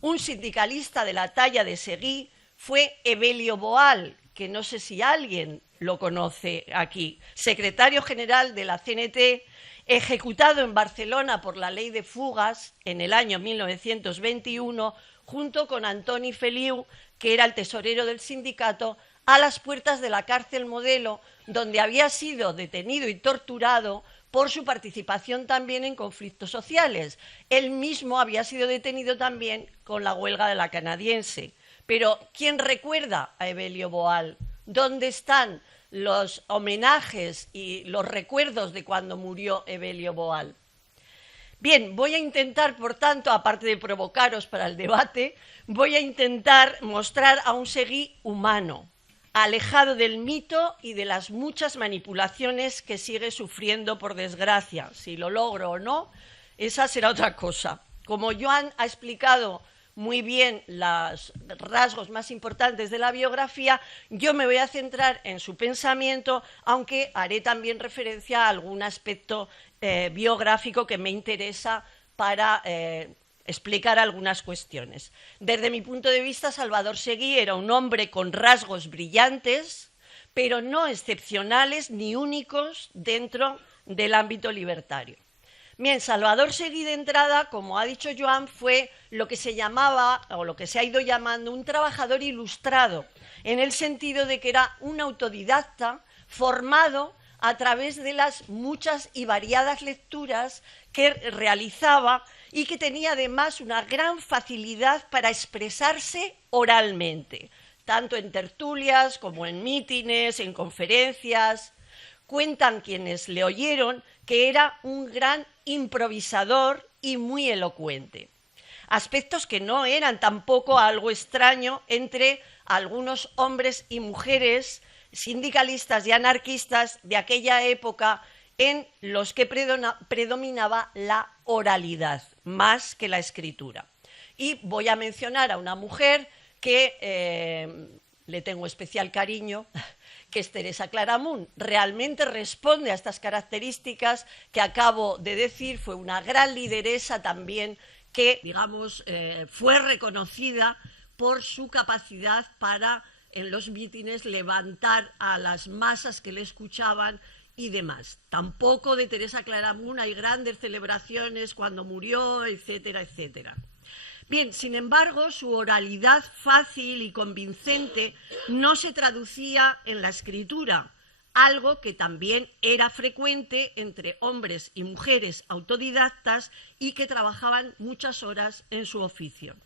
Un sindicalista de la talla de Seguí fue Evelio Boal, que no sé si alguien lo conoce aquí, secretario general de la CNT, ejecutado en Barcelona por la ley de fugas en el año 1921, junto con Antoni Feliu, que era el tesorero del sindicato, a las puertas de la cárcel Modelo, donde había sido detenido y torturado por su participación también en conflictos sociales. Él mismo había sido detenido también con la huelga de la Canadiense. Pero ¿quién recuerda a Evelio Boal? ¿Dónde están los homenajes y los recuerdos de cuando murió Evelio Boal? Bien, voy a intentar, por tanto, aparte de provocaros para el debate, voy a intentar mostrar a un Seguí humano, alejado del mito y de las muchas manipulaciones que sigue sufriendo, por desgracia. Si lo logro o no, esa será otra cosa. Como Joan ha explicado muy bien los rasgos más importantes de la biografía, yo me voy a centrar en su pensamiento, aunque haré también referencia a algún aspecto biográfico que me interesa para explicar algunas cuestiones. Desde mi punto de vista, Salvador Seguí era un hombre con rasgos brillantes, pero no excepcionales ni únicos dentro del ámbito libertario. Bien, Salvador Seguí de entrada, como ha dicho Joan, fue lo que se llamaba, o lo que se ha ido llamando, un trabajador ilustrado, en el sentido de que era un autodidacta formado a través de las muchas y variadas lecturas que realizaba y que tenía además una gran facilidad para expresarse oralmente, tanto en tertulias como en mítines, en conferencias. Cuentan quienes le oyeron que era un gran improvisador y muy elocuente. Aspectos que no eran tampoco algo extraño entre algunos hombres y mujeres sindicalistas y anarquistas de aquella época en los que predominaba la oralidad más que la escritura. Y voy a mencionar a una mujer que le tengo especial cariño, que es Teresa Claramunt. Realmente responde a estas características que acabo de decir. Fue una gran lideresa también que, digamos, fue reconocida por su capacidad para, en los mítines, levantar a las masas que le escuchaban y demás. Tampoco de Teresa Claramunt hay grandes celebraciones cuando murió, etcétera, etcétera. Bien, sin embargo, su oralidad fácil y convincente no se traducía en la escritura, algo que también era frecuente entre hombres y mujeres autodidactas y que trabajaban muchas horas en su oficio.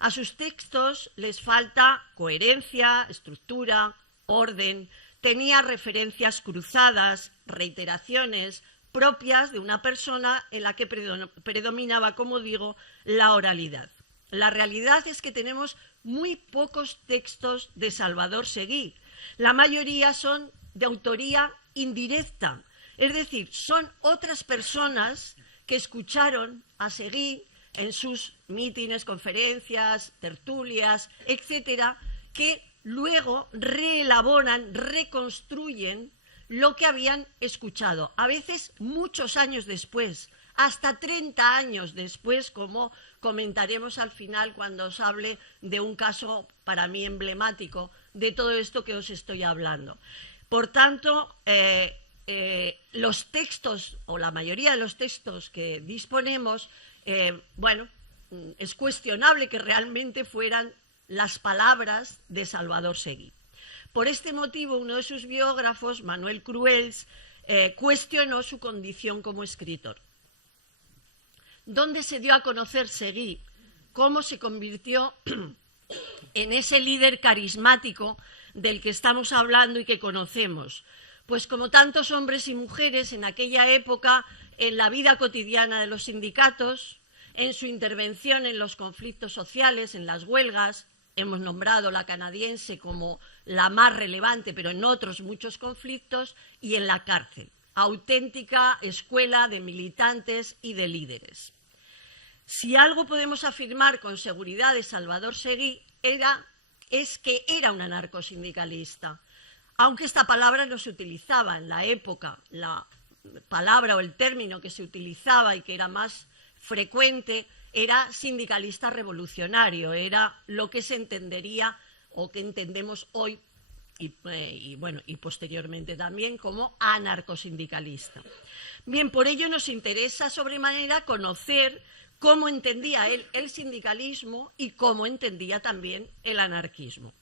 A sus textos les falta coherencia, estructura, orden, tenía referencias cruzadas, reiteraciones propias de una persona en la que predominaba, como digo, la oralidad. La realidad es que tenemos muy pocos textos de Salvador Seguí. La mayoría son de autoría indirecta, es decir, son otras personas que escucharon a Seguí en sus mítines, conferencias, tertulias, etcétera, que luego reelaboran, reconstruyen lo que habían escuchado, a veces muchos años después, hasta 30 años después, como comentaremos al final cuando os hable de un caso para mí emblemático de todo esto que os estoy hablando. Por tanto, los textos, o la mayoría de los textos que disponemos, bueno, es cuestionable que realmente fueran las palabras de Salvador Seguí. Por este motivo, uno de sus biógrafos, Manuel Cruels, cuestionó su condición como escritor. ¿Dónde se dio a conocer Seguí? ¿Cómo se convirtió en ese líder carismático del que estamos hablando y que conocemos? Pues como tantos hombres y mujeres en aquella época, en la vida cotidiana de los sindicatos, en su intervención en los conflictos sociales, en las huelgas, hemos nombrado la canadiense como la más relevante, pero en otros muchos conflictos, y en la cárcel, auténtica escuela de militantes y de líderes. Si algo podemos afirmar con seguridad de Salvador Seguí es que era un anarcosindicalista, aunque esta palabra no se utilizaba en la época, la palabra o el término que se utilizaba y que era más frecuente era sindicalista revolucionario, era lo que se entendería o que entendemos hoy y posteriormente también como anarcosindicalista. Bien, por ello nos interesa sobremanera conocer cómo entendía él el sindicalismo y cómo entendía también el anarquismo.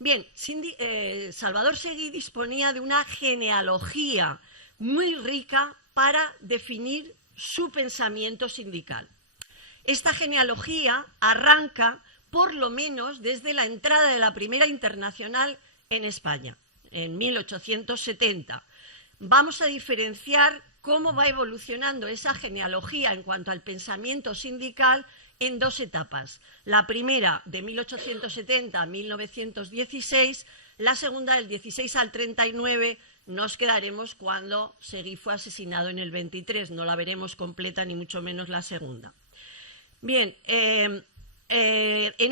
Bien, Salvador Seguí disponía de una genealogía muy rica para definir su pensamiento sindical. Esta genealogía arranca por lo menos desde la entrada de la Primera Internacional en España, en 1870. Vamos a diferenciar cómo va evolucionando esa genealogía en cuanto al pensamiento sindical en dos etapas. La primera, de 1870 a 1916, la segunda, del 16 al 39, nos quedaremos cuando Seguí fue asesinado en el 23, no la veremos completa ni mucho menos la segunda. Bien, en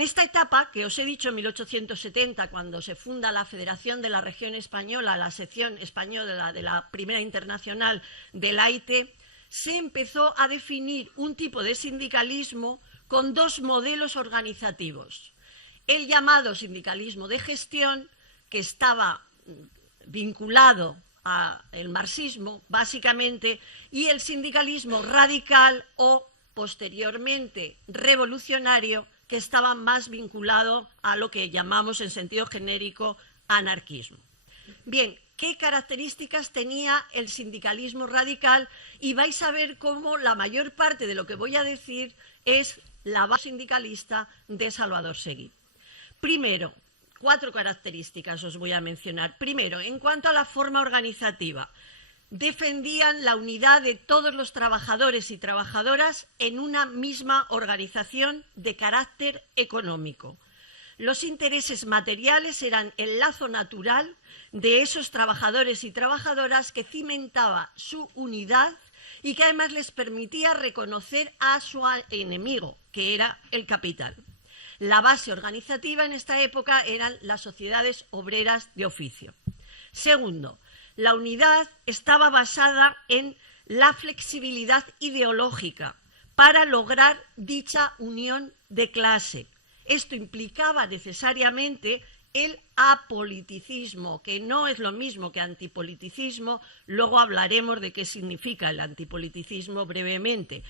esta etapa que os he dicho, en 1870, cuando se funda la Federación de la Región Española, la sección española de la Primera Internacional del AIT, se empezó a definir un tipo de sindicalismo con dos modelos organizativos. El llamado sindicalismo de gestión, que estaba vinculado al marxismo, básicamente, y el sindicalismo radical o posteriormente revolucionario, que estaba más vinculado a lo que llamamos en sentido genérico anarquismo. Bien, ¿qué características tenía el sindicalismo radical? Y vais a ver cómo la mayor parte de lo que voy a decir es la base sindicalista de Salvador Seguí. Primero, 4 características os voy a mencionar. Primero, en cuanto a la forma organizativa, defendían la unidad de todos los trabajadores y trabajadoras en una misma organización de carácter económico. Los intereses materiales eran el lazo natural de esos trabajadores y trabajadoras que cimentaba su unidad y que además les permitía reconocer a su enemigo, que era el capital. La base organizativa en esta época eran las sociedades obreras de oficio. Segundo, la unidad estaba basada en la flexibilidad ideológica para lograr dicha unión de clase. Esto implicaba necesariamente el apoliticismo, que no es lo mismo que antipoliticismo. Luego hablaremos de qué significa el antipoliticismo brevemente.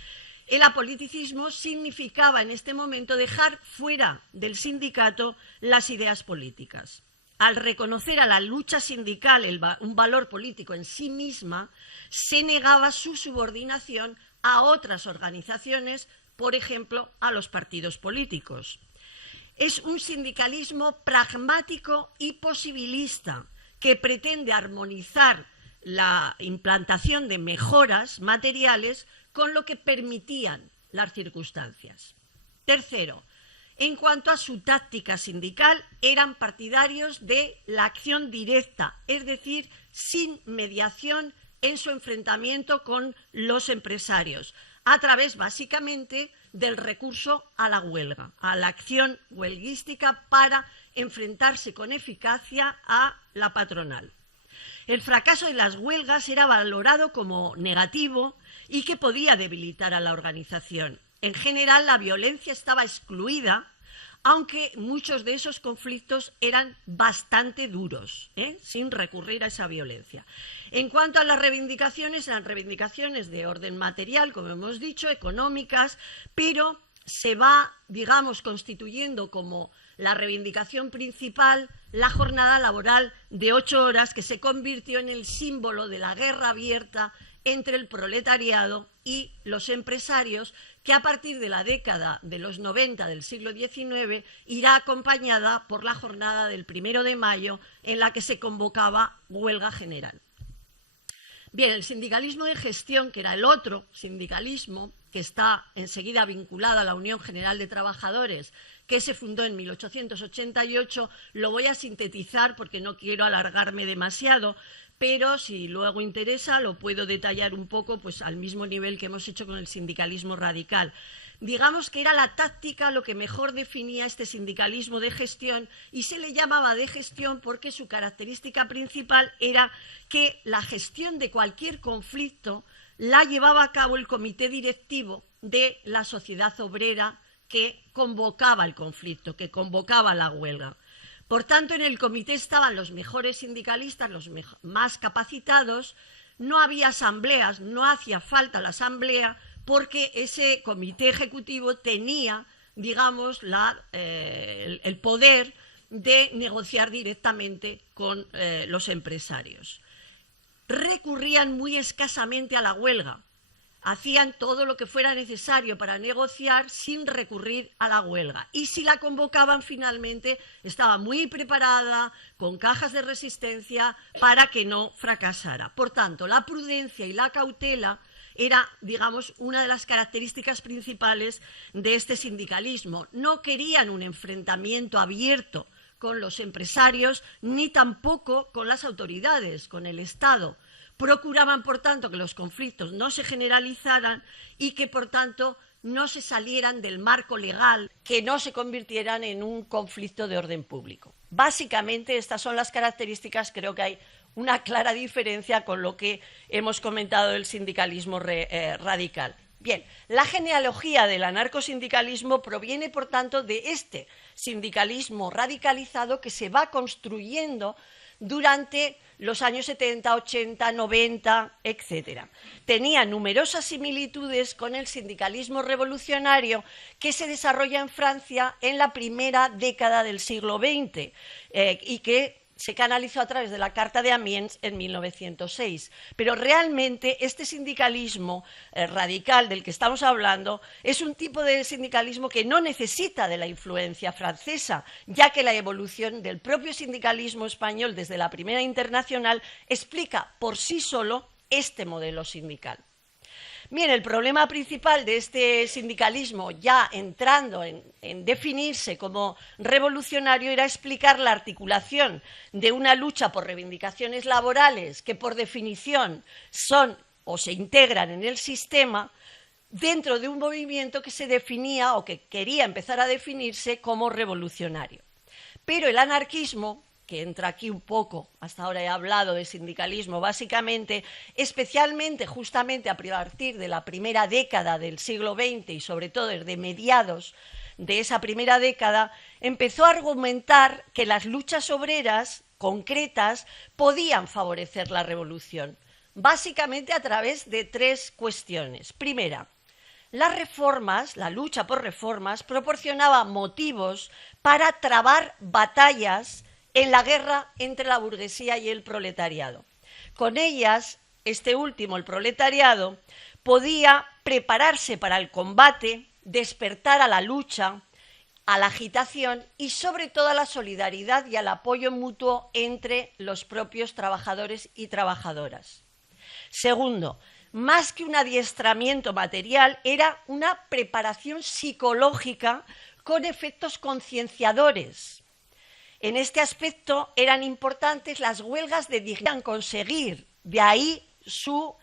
El apoliticismo significaba en este momento dejar fuera del sindicato las ideas políticas. Al reconocer a la lucha sindical un valor político en sí misma, se negaba su subordinación a otras organizaciones, por ejemplo, a los partidos políticos. es un sindicalismo pragmático y posibilista que pretende armonizar la implantación de mejoras materiales con lo que permitían las circunstancias. Tercero, en cuanto a su táctica sindical, eran partidarios de la acción directa, es decir, sin mediación en su enfrentamiento con los empresarios, a través básicamente del recurso a la huelga, a la acción huelguística para enfrentarse con eficacia a la patronal. El fracaso de las huelgas era valorado como negativo y que podía debilitar a la organización. En general, la violencia estaba excluida, aunque muchos de esos conflictos eran bastante duros, sin recurrir a esa violencia. En cuanto a las reivindicaciones, eran reivindicaciones de orden material, como hemos dicho, económicas, pero se va, digamos, constituyendo como la reivindicación principal la jornada laboral de 8 horas, que se convirtió en el símbolo de la guerra abierta entre el proletariado y los empresarios, que a partir de la década de los 90 del siglo XIX irá acompañada por la jornada del 1 de mayo, en la que se convocaba huelga general. Bien, el sindicalismo de gestión, que era el otro sindicalismo, que está enseguida vinculado a la Unión General de Trabajadores, que se fundó en 1888, lo voy a sintetizar porque no quiero alargarme demasiado, pero si luego interesa lo puedo detallar un poco, pues al mismo nivel que hemos hecho con el sindicalismo radical. Digamos que era la táctica lo que mejor definía este sindicalismo de gestión, y se le llamaba de gestión porque su característica principal era que la gestión de cualquier conflicto la llevaba a cabo el comité directivo de la sociedad obrera que convocaba el conflicto, que convocaba la huelga. Por tanto, en el comité estaban los mejores sindicalistas, los más capacitados. No había asambleas, no hacía falta la asamblea, porque ese comité ejecutivo tenía, digamos, el poder de negociar directamente con los empresarios. Recurrían muy escasamente a la huelga. Hacían todo lo que fuera necesario para negociar sin recurrir a la huelga. Y si la convocaban finalmente, estaba muy preparada, con cajas de resistencia, para que no fracasara. Por tanto, la prudencia y la cautela era, digamos, una de las características principales de este sindicalismo. No querían un enfrentamiento abierto con los empresarios, ni tampoco con las autoridades, con el Estado. Procuraban, por tanto, que los conflictos no se generalizaran y que, por tanto, no se salieran del marco legal, que no se convirtieran en un conflicto de orden público. Básicamente, estas son las características. Creo que hay una clara diferencia con lo que hemos comentado del sindicalismo radical. Bien, la genealogía del anarcosindicalismo proviene, por tanto, de este sindicalismo radicalizado que se va construyendo durante los años 70, 80, 90, etc. Tenía numerosas similitudes con el sindicalismo revolucionario que se desarrolla en Francia en la primera década del siglo XX y que se canalizó a través de la Carta de Amiens en 1906. Pero realmente este sindicalismo radical del que estamos hablando es un tipo de sindicalismo que no necesita de la influencia francesa, ya que la evolución del propio sindicalismo español desde la Primera Internacional explica por sí solo este modelo sindical. Bien, el problema principal de este sindicalismo, ya entrando en definirse como revolucionario, era explicar la articulación de una lucha por reivindicaciones laborales que, por definición, son o se integran en el sistema, dentro de un movimiento que se definía o que quería empezar a definirse como revolucionario. Pero el anarquismo, que entra aquí un poco, hasta ahora he hablado de sindicalismo básicamente, especialmente justamente a partir de la primera década del siglo XX y sobre todo desde mediados de esa primera década, empezó a argumentar que las luchas obreras concretas podían favorecer la revolución, básicamente a través de 3 cuestiones. Primera, las reformas, la lucha por reformas, proporcionaba motivos para trabar batallas en la guerra entre la burguesía y el proletariado. Con ellas, este último, el proletariado, podía prepararse para el combate, despertar a la lucha a la agitación y sobre todo a la solidaridad y al apoyo mutuo entre los propios trabajadores y trabajadoras. Segundo, más que un adiestramiento material, era una preparación psicológica con efectos concienciadores. En este aspecto eran importantes las huelgas de dignidad, conseguir, de ahí su,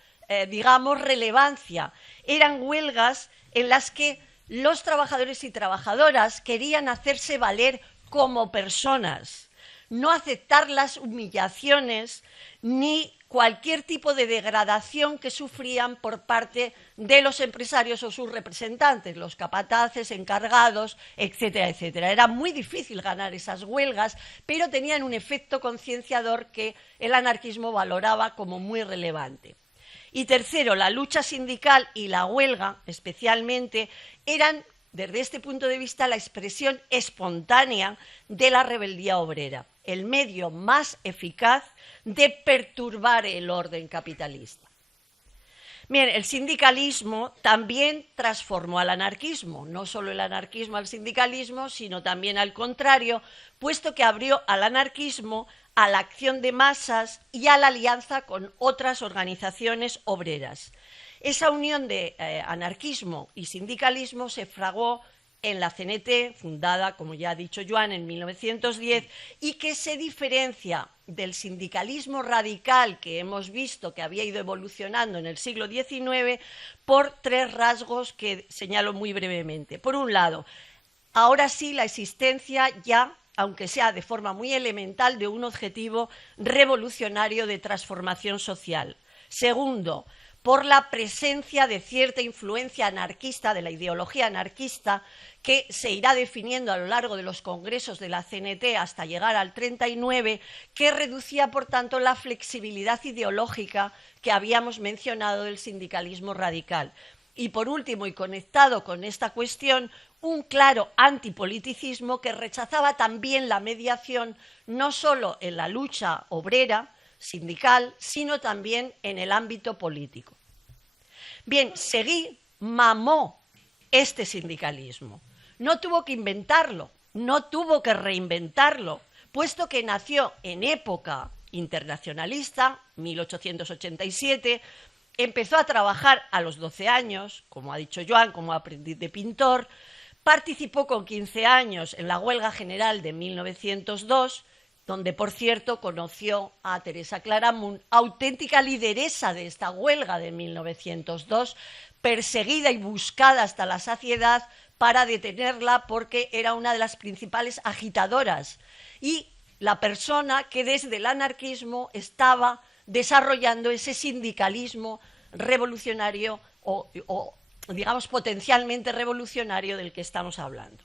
digamos, relevancia. Eran huelgas en las que los trabajadores y trabajadoras querían hacerse valer como personas, no aceptar las humillaciones ni cualquier tipo de degradación que sufrían por parte de los empresarios o sus representantes, los capataces, encargados, etcétera, etcétera. Era muy difícil ganar esas huelgas, pero tenían un efecto concienciador que el anarquismo valoraba como muy relevante. Y tercero, la lucha sindical y la huelga, especialmente, eran, desde este punto de vista, la expresión espontánea de la rebeldía obrera, el medio más eficaz de perturbar el orden capitalista. Bien, el sindicalismo también transformó al anarquismo, no solo el anarquismo al sindicalismo, sino también al contrario, puesto que abrió al anarquismo a la acción de masas y a la alianza con otras organizaciones obreras. Esa unión de anarquismo y sindicalismo se fraguó en la CNT, fundada, como ya ha dicho Joan, en 1910, y que se diferencia del sindicalismo radical que hemos visto que había ido evolucionando en el siglo XIX por tres rasgos que señalo muy brevemente. Por un lado, ahora sí la existencia ya, aunque sea de forma muy elemental, de un objetivo revolucionario de transformación social. Segundo, por la presencia de cierta influencia anarquista, de la ideología anarquista, que se irá definiendo a lo largo de los congresos de la CNT hasta llegar al 39, que reducía, por tanto, la flexibilidad ideológica que habíamos mencionado del sindicalismo radical. Y, por último, y conectado con esta cuestión, un claro antipoliticismo que rechazaba también la mediación, no solo en la lucha obrera, sindical, sino también en el ámbito político. Bien, Seguí mamó este sindicalismo. No tuvo que inventarlo, no tuvo que reinventarlo, puesto que nació en época internacionalista, 1887, empezó a trabajar a los 12 años, como ha dicho Joan, como aprendiz de pintor, participó con 15 años en la huelga general de 1902, donde, por cierto, conoció a Teresa Claramunt, auténtica lideresa de esta huelga de 1902, perseguida y buscada hasta la saciedad para detenerla porque era una de las principales agitadoras y la persona que desde el anarquismo estaba desarrollando ese sindicalismo revolucionario o digamos, potencialmente revolucionario del que estamos hablando.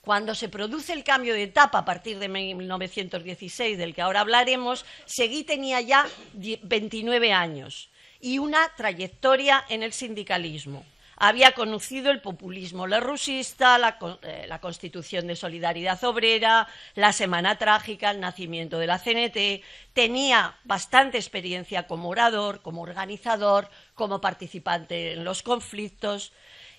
Cuando se produce el cambio de etapa a partir de 1916, del que ahora hablaremos, Seguí tenía ya 29 años y una trayectoria en el sindicalismo. Había conocido el populismo lerrousista, la Constitución de Solidaridad Obrera, la Semana Trágica, el nacimiento de la CNT, tenía bastante experiencia como orador, como organizador, como participante en los conflictos,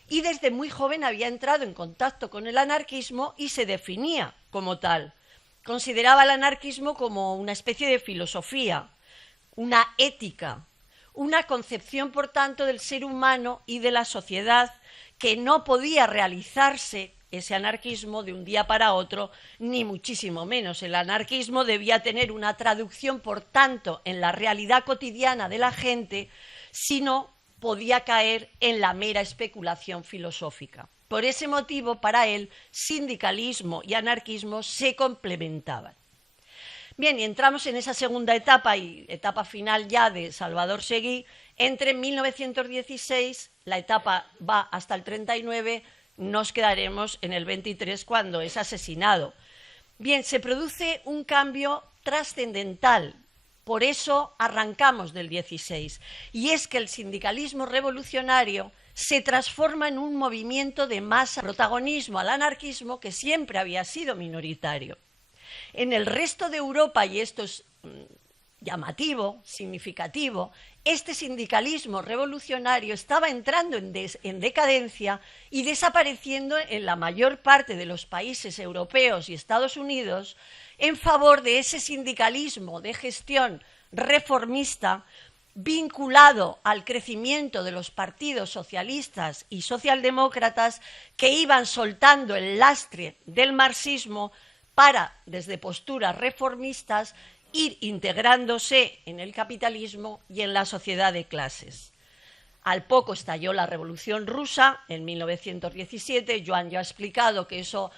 y desde muy joven había entrado en contacto con el anarquismo y se definía como tal. Consideraba el anarquismo como una especie de filosofía, una ética, una concepción, por tanto, del ser humano y de la sociedad que no podía realizarse ese anarquismo de un día para otro, ni muchísimo menos. El anarquismo debía tener una traducción, por tanto, en la realidad cotidiana de la gente, sino podía caer en la mera especulación filosófica. Por ese motivo, para él, sindicalismo y anarquismo se complementaban. Bien, y entramos en esa segunda etapa y etapa final ya de Salvador Seguí. Entre 1916, la etapa va hasta el 39, nos quedaremos en el 23 cuando es asesinado. Bien, se produce un cambio trascendental. Por eso arrancamos del 16, y es que el sindicalismo revolucionario se transforma en un movimiento de masa, protagonismo al anarquismo que siempre había sido minoritario. En el resto de Europa, y esto es llamativo, significativo, este sindicalismo revolucionario estaba entrando en decadencia y desapareciendo en la mayor parte de los países europeos y Estados Unidos en favor de ese sindicalismo de gestión reformista vinculado al crecimiento de los partidos socialistas y socialdemócratas que iban soltando el lastre del marxismo para, desde posturas reformistas, ir integrándose en el capitalismo y en la sociedad de clases. Al poco estalló la Revolución Rusa en 1917. Joan ya ha explicado que eso,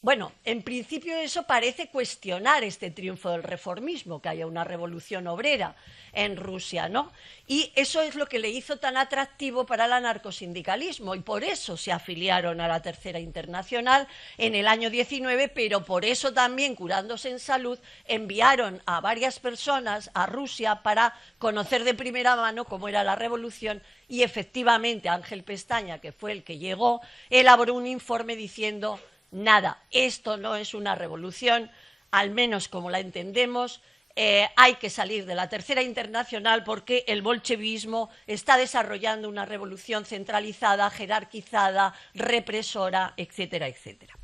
bueno, en principio eso parece cuestionar este triunfo del reformismo, que haya una revolución obrera en Rusia, ¿no? Y eso es lo que le hizo tan atractivo para el anarcosindicalismo y por eso se afiliaron a la Tercera Internacional en el año 19, pero por eso también, curándose en salud, enviaron a varias personas a Rusia para conocer de primera mano cómo era la revolución y efectivamente Ángel Pestaña, que fue el que llegó, elaboró un informe diciendo: nada, esto no es una revolución, al menos como la entendemos, hay que salir de la Tercera Internacional porque el bolchevismo está desarrollando una revolución centralizada, jerarquizada, represora, etcétera, etcétera.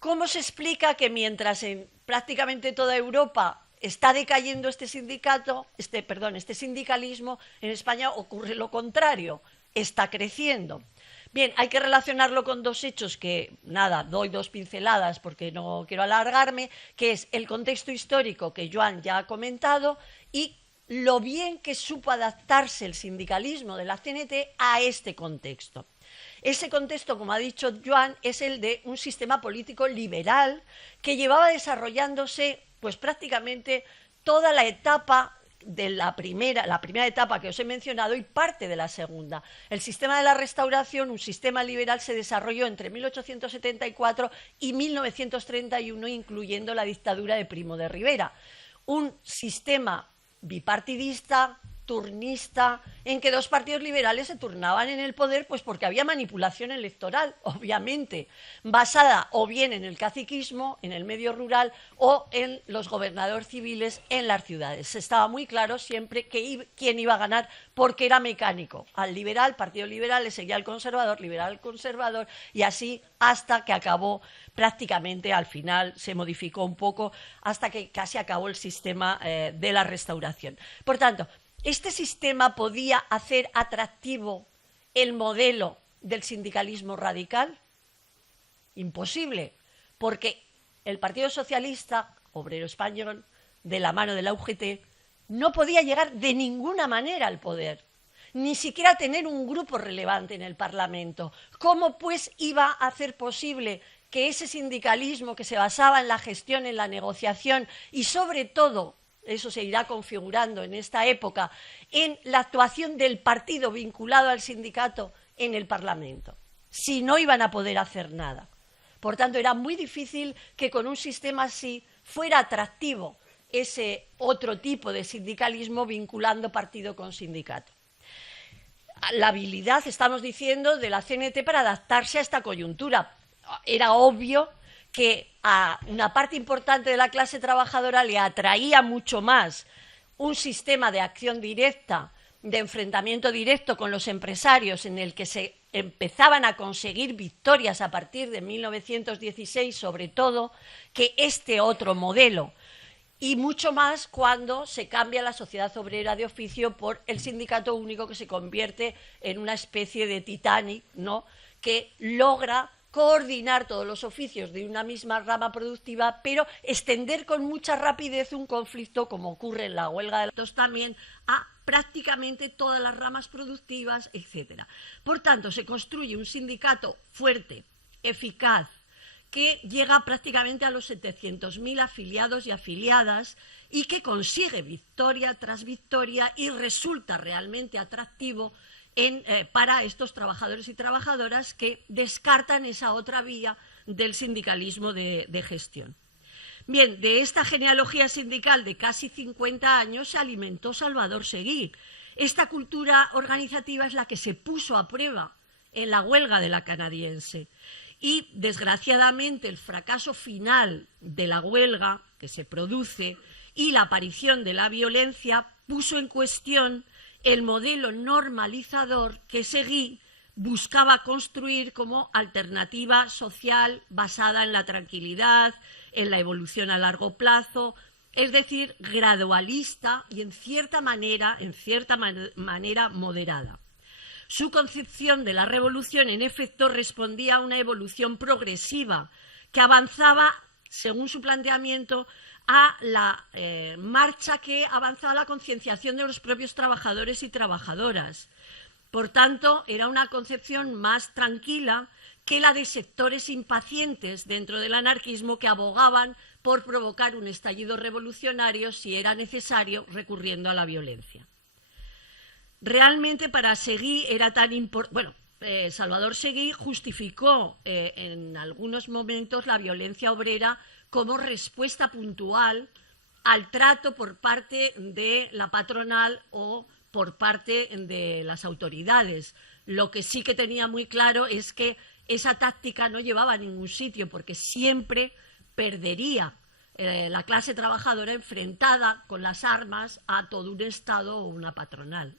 ¿Cómo se explica que mientras en prácticamente toda Europa está decayendo este sindicalismo, en España ocurre lo contrario, está creciendo? Bien, hay que relacionarlo con dos hechos que, nada, doy dos pinceladas porque no quiero alargarme, que es el contexto histórico que Joan ya ha comentado y lo bien que supo adaptarse el sindicalismo de la CNT a este contexto. Ese contexto, como ha dicho Joan, es el de un sistema político liberal que llevaba desarrollándose pues prácticamente toda la etapa de la primera etapa que os he mencionado y parte de la segunda. El sistema de la Restauración, un sistema liberal, se desarrolló entre 1874 y 1931, incluyendo la dictadura de Primo de Rivera. Un sistema bipartidista, turnista, en que dos partidos liberales se turnaban en el poder, pues porque había manipulación electoral, obviamente, basada o bien en el caciquismo, en el medio rural, o en los gobernadores civiles en las ciudades. Estaba muy claro siempre quién iba a ganar, porque era mecánico. Al liberal, Partido Liberal, le seguía al conservador, liberal al conservador, y así hasta que acabó prácticamente, al final se modificó un poco, hasta que casi acabó el sistema de la Restauración. Por tanto, este sistema podía hacer atractivo el modelo del sindicalismo radical. Imposible, porque el Partido Socialista Obrero Español, de la mano de la UGT, no podía llegar de ninguna manera al poder, ni siquiera tener un grupo relevante en el Parlamento. ¿Cómo pues iba a hacer posible que ese sindicalismo que se basaba en la gestión, en la negociación y sobre todo, eso se irá configurando en esta época, en la actuación del partido vinculado al sindicato en el Parlamento, si no iban a poder hacer nada? Por tanto, era muy difícil que con un sistema así fuera atractivo ese otro tipo de sindicalismo vinculando partido con sindicato. La habilidad, estamos diciendo, de la CNT para adaptarse a esta coyuntura. Era obvio que a una parte importante de la clase trabajadora le atraía mucho más un sistema de acción directa, de enfrentamiento directo con los empresarios, en el que se empezaban a conseguir victorias a partir de 1916, sobre todo, que este otro modelo. Y mucho más cuando se cambia la sociedad obrera de oficio por el sindicato único, que se convierte en una especie de Titanic, ¿no?, que logra coordinar todos los oficios de una misma rama productiva, pero extender con mucha rapidez un conflicto, como ocurre en la huelga de los también, a prácticamente todas las ramas productivas, etc. Por tanto, se construye un sindicato fuerte, eficaz, que llega prácticamente a los 700.000 afiliados y afiliadas y que consigue victoria tras victoria y resulta realmente atractivo para estos trabajadores y trabajadoras que descartan esa otra vía del sindicalismo de gestión. Bien, de esta genealogía sindical de casi 50 años se alimentó Salvador Seguí. Esta cultura organizativa es la que se puso a prueba en la huelga de la Canadiense. Y, desgraciadamente, el fracaso final de la huelga que se produce y la aparición de la violencia puso en cuestión el modelo normalizador que Seguí buscaba construir como alternativa social basada en la tranquilidad, en la evolución a largo plazo, es decir, gradualista y en cierta manera moderada. Su concepción de la revolución, en efecto, respondía a una evolución progresiva que avanzaba, según su planteamiento, a la marcha que avanzaba la concienciación de los propios trabajadores y trabajadoras. Por tanto, era una concepción más tranquila que la de sectores impacientes dentro del anarquismo que abogaban por provocar un estallido revolucionario si era necesario, recurriendo a la violencia. Realmente para Seguí era tan importante... Salvador Seguí justificó en algunos momentos la violencia obrera como respuesta puntual al trato por parte de la patronal o por parte de las autoridades. Lo que sí que tenía muy claro es que esa táctica no llevaba a ningún sitio, porque siempre perdería la clase trabajadora enfrentada con las armas a todo un Estado o una patronal.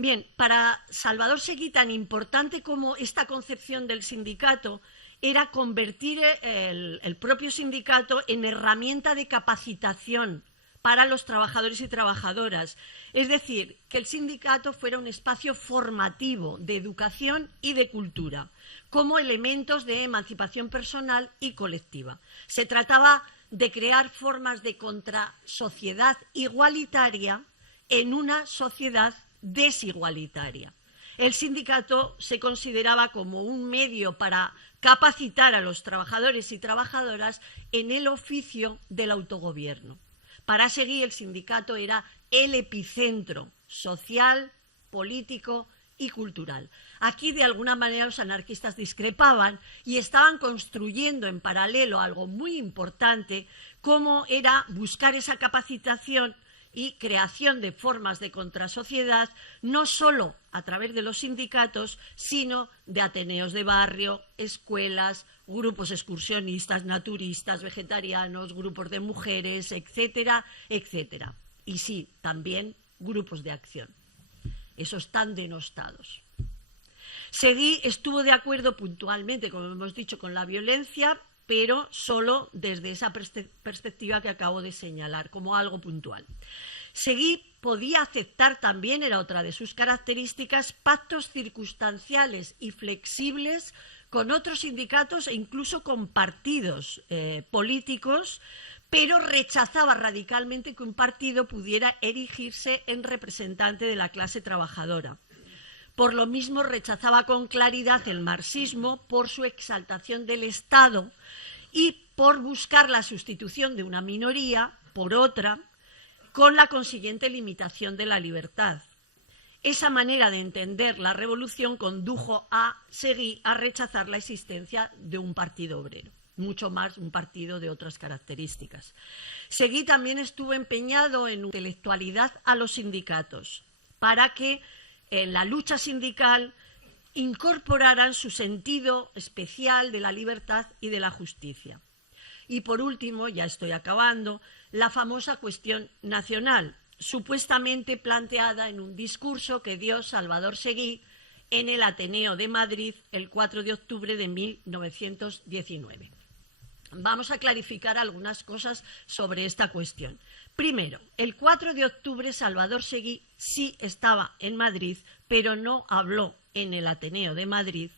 Bien, para Salvador Seguí, tan importante como esta concepción del sindicato era convertir el propio sindicato en herramienta de capacitación para los trabajadores y trabajadoras. Es decir, que el sindicato fuera un espacio formativo de educación y de cultura, como elementos de emancipación personal y colectiva. Se trataba de crear formas de contrasociedad igualitaria en una sociedad desigualitaria. El sindicato se consideraba como un medio para capacitar a los trabajadores y trabajadoras en el oficio del autogobierno. Para Seguí, el sindicato era el epicentro social, político y cultural. Aquí, de alguna manera, los anarquistas discrepaban y estaban construyendo en paralelo algo muy importante, como era buscar esa capacitación y creación de formas de contrasociedad, no solo a través de los sindicatos, sino de ateneos de barrio, escuelas, grupos excursionistas, naturistas, vegetarianos, grupos de mujeres, etcétera, etcétera. Y sí, también grupos de acción. Esos tan denostados. Seguí estuvo de acuerdo puntualmente, como hemos dicho, con la violencia, pero solo desde esa perspectiva que acabo de señalar, como algo puntual. Seguí podía aceptar también, era otra de sus características, pactos circunstanciales y flexibles con otros sindicatos e incluso con partidos políticos, pero rechazaba radicalmente que un partido pudiera erigirse en representante de la clase trabajadora. Por lo mismo, rechazaba con claridad el marxismo por su exaltación del Estado y por buscar la sustitución de una minoría por otra, con la consiguiente limitación de la libertad. Esa manera de entender la revolución condujo a Seguí a rechazar la existencia de un partido obrero, mucho más un partido de otras características. Seguí también estuvo empeñado en intelectualidad a los sindicatos para que en la lucha sindical incorporaran su sentido especial de la libertad y de la justicia. Y por último, ya estoy acabando, la famosa cuestión nacional, supuestamente planteada en un discurso que dio Salvador Seguí en el Ateneo de Madrid el 4 de octubre de 1919. Vamos a clarificar algunas cosas sobre esta cuestión. Primero, el 4 de octubre Salvador Seguí sí estaba en Madrid, pero no habló en el Ateneo de Madrid,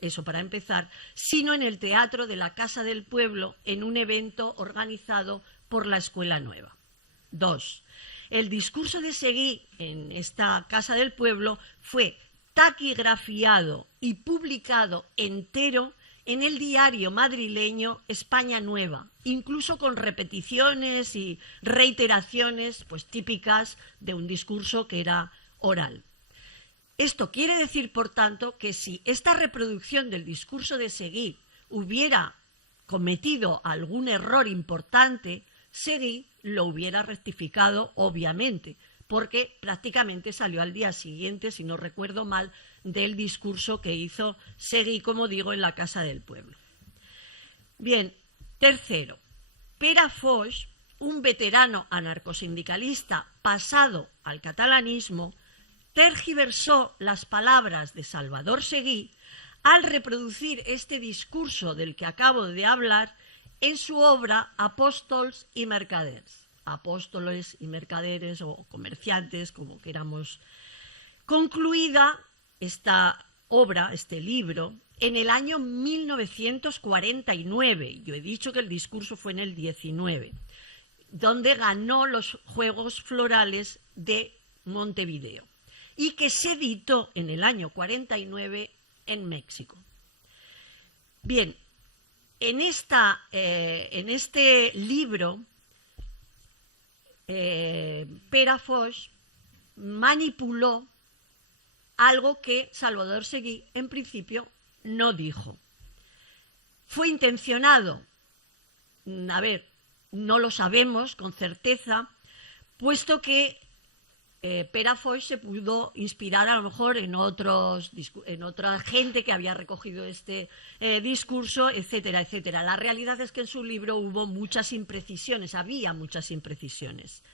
eso para empezar, sino en el Teatro de la Casa del Pueblo, en un evento organizado por la Escuela Nueva. 2. El discurso de Seguí en esta Casa del Pueblo fue taquigrafiado y publicado entero en el diario madrileño España Nueva, incluso con repeticiones y reiteraciones pues típicas de un discurso que era oral. Esto quiere decir, por tanto, que si esta reproducción del discurso de Seguí hubiera cometido algún error importante, Seguí lo hubiera rectificado, obviamente, porque prácticamente salió al día siguiente, si no recuerdo mal, del discurso que hizo Seguí, como digo, en la Casa del Pueblo. Bien, tercero, Pere Foix un veterano anarcosindicalista pasado al catalanismo, tergiversó las palabras de Salvador Seguí al reproducir este discurso del que acabo de hablar en su obra Apóstols y Mercaderes. Apóstoles y mercaderes o comerciantes, como queramos. Concluida esta obra, este libro, en el año 1949. Yo he dicho que el discurso fue en el 19, donde ganó los Juegos Florales de Montevideo y que se editó en el año 49 en México. Bien, en este libro, Pere Foix manipuló algo que Salvador Seguí en principio no dijo. ¿Fue intencionado? A ver, no lo sabemos con certeza, puesto que Pere Foix se pudo inspirar a lo mejor en otra gente que había recogido este discurso, etcétera, etcétera. La realidad es que en su libro hubo muchas imprecisiones, había muchas imprecisiones.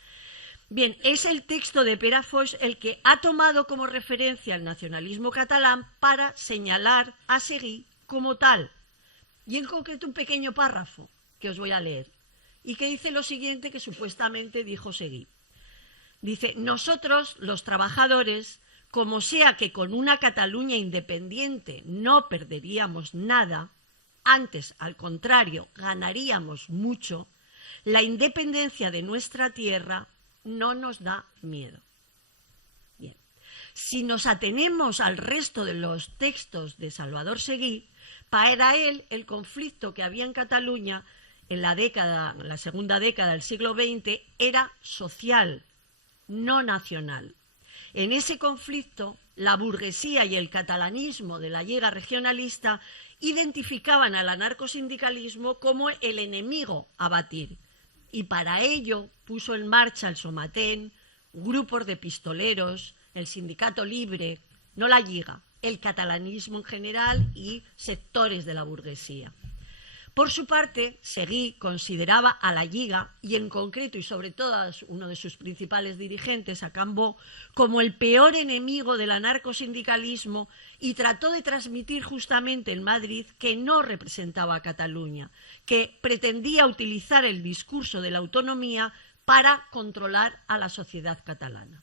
Bien, es el texto de Pere Foix el que ha tomado como referencia el nacionalismo catalán para señalar a Seguí como tal. Y en concreto un pequeño párrafo que os voy a leer y que dice lo siguiente que supuestamente dijo Seguí. Dice: nosotros, los trabajadores, como sea que con una Cataluña independiente no perderíamos nada, antes, al contrario, ganaríamos mucho, la independencia de nuestra tierra no nos da miedo. Bien, si nos atenemos al resto de los textos de Salvador Seguí, para él el conflicto que había en Cataluña en la segunda década del siglo XX era social, no nacional. En ese conflicto, la burguesía y el catalanismo de la Lliga Regionalista identificaban al anarcosindicalismo como el enemigo a batir, y para ello puso en marcha el Somatén, grupos de pistoleros, el Sindicato Libre, no la Lliga, el catalanismo en general y sectores de la burguesía. Por su parte, Seguí consideraba a la Lliga, y en concreto y sobre todo a uno de sus principales dirigentes, a Cambó, como el peor enemigo del anarcosindicalismo, y trató de transmitir justamente en Madrid que no representaba a Cataluña, que pretendía utilizar el discurso de la autonomía para controlar a la sociedad catalana.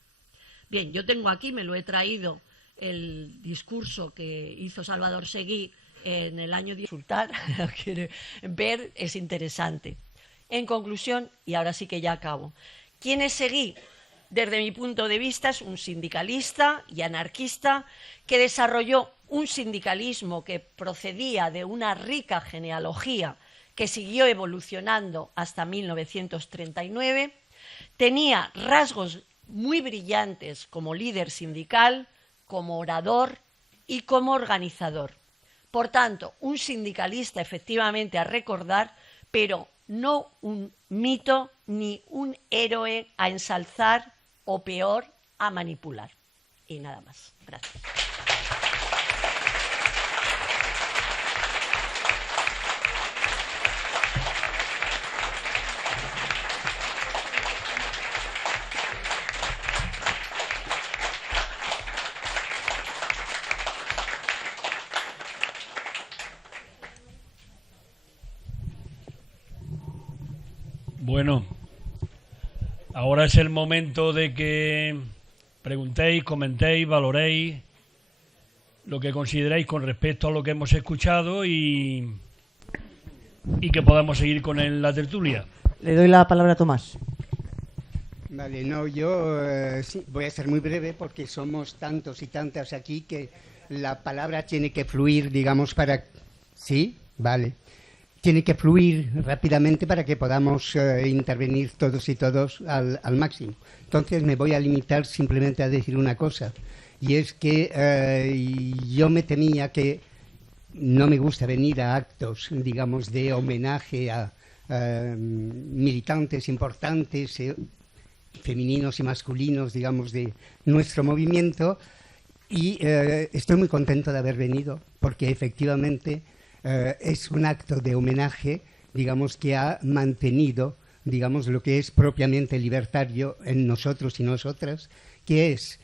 Bien, yo tengo aquí, me lo he traído, el discurso que hizo Salvador Seguí en el año de consultar, quiere ver, es interesante. En conclusión, y ahora sí que ya acabo, ¿quién es Seguí? Desde mi punto de vista es un sindicalista y anarquista que desarrolló un sindicalismo que procedía de una rica genealogía que siguió evolucionando hasta 1939, tenía rasgos muy brillantes como líder sindical, como orador y como organizador. Por tanto, un sindicalista efectivamente a recordar, pero no un mito ni un héroe a ensalzar o peor, a manipular. Y nada más. Gracias. Bueno, ahora es el momento de que preguntéis, comentéis, valoréis lo que consideráis con respecto a lo que hemos escuchado y que podamos seguir con la tertulia. Le doy la palabra a Tomás. Vale, no, yo sí, voy a ser muy breve porque somos tantos y tantas aquí que la palabra tiene que fluir, digamos, para... ¿Sí? Vale. Tiene que fluir rápidamente para que podamos intervenir todos y todos al máximo. Entonces me voy a limitar simplemente a decir una cosa, y es que yo me temía que no me gusta venir a actos, digamos, de homenaje a militantes importantes, femeninos y masculinos, digamos, de nuestro movimiento, y estoy muy contento de haber venido, porque efectivamente... es un acto de homenaje, digamos, que ha mantenido digamos, lo que es propiamente libertario en nosotros y nosotras, que es,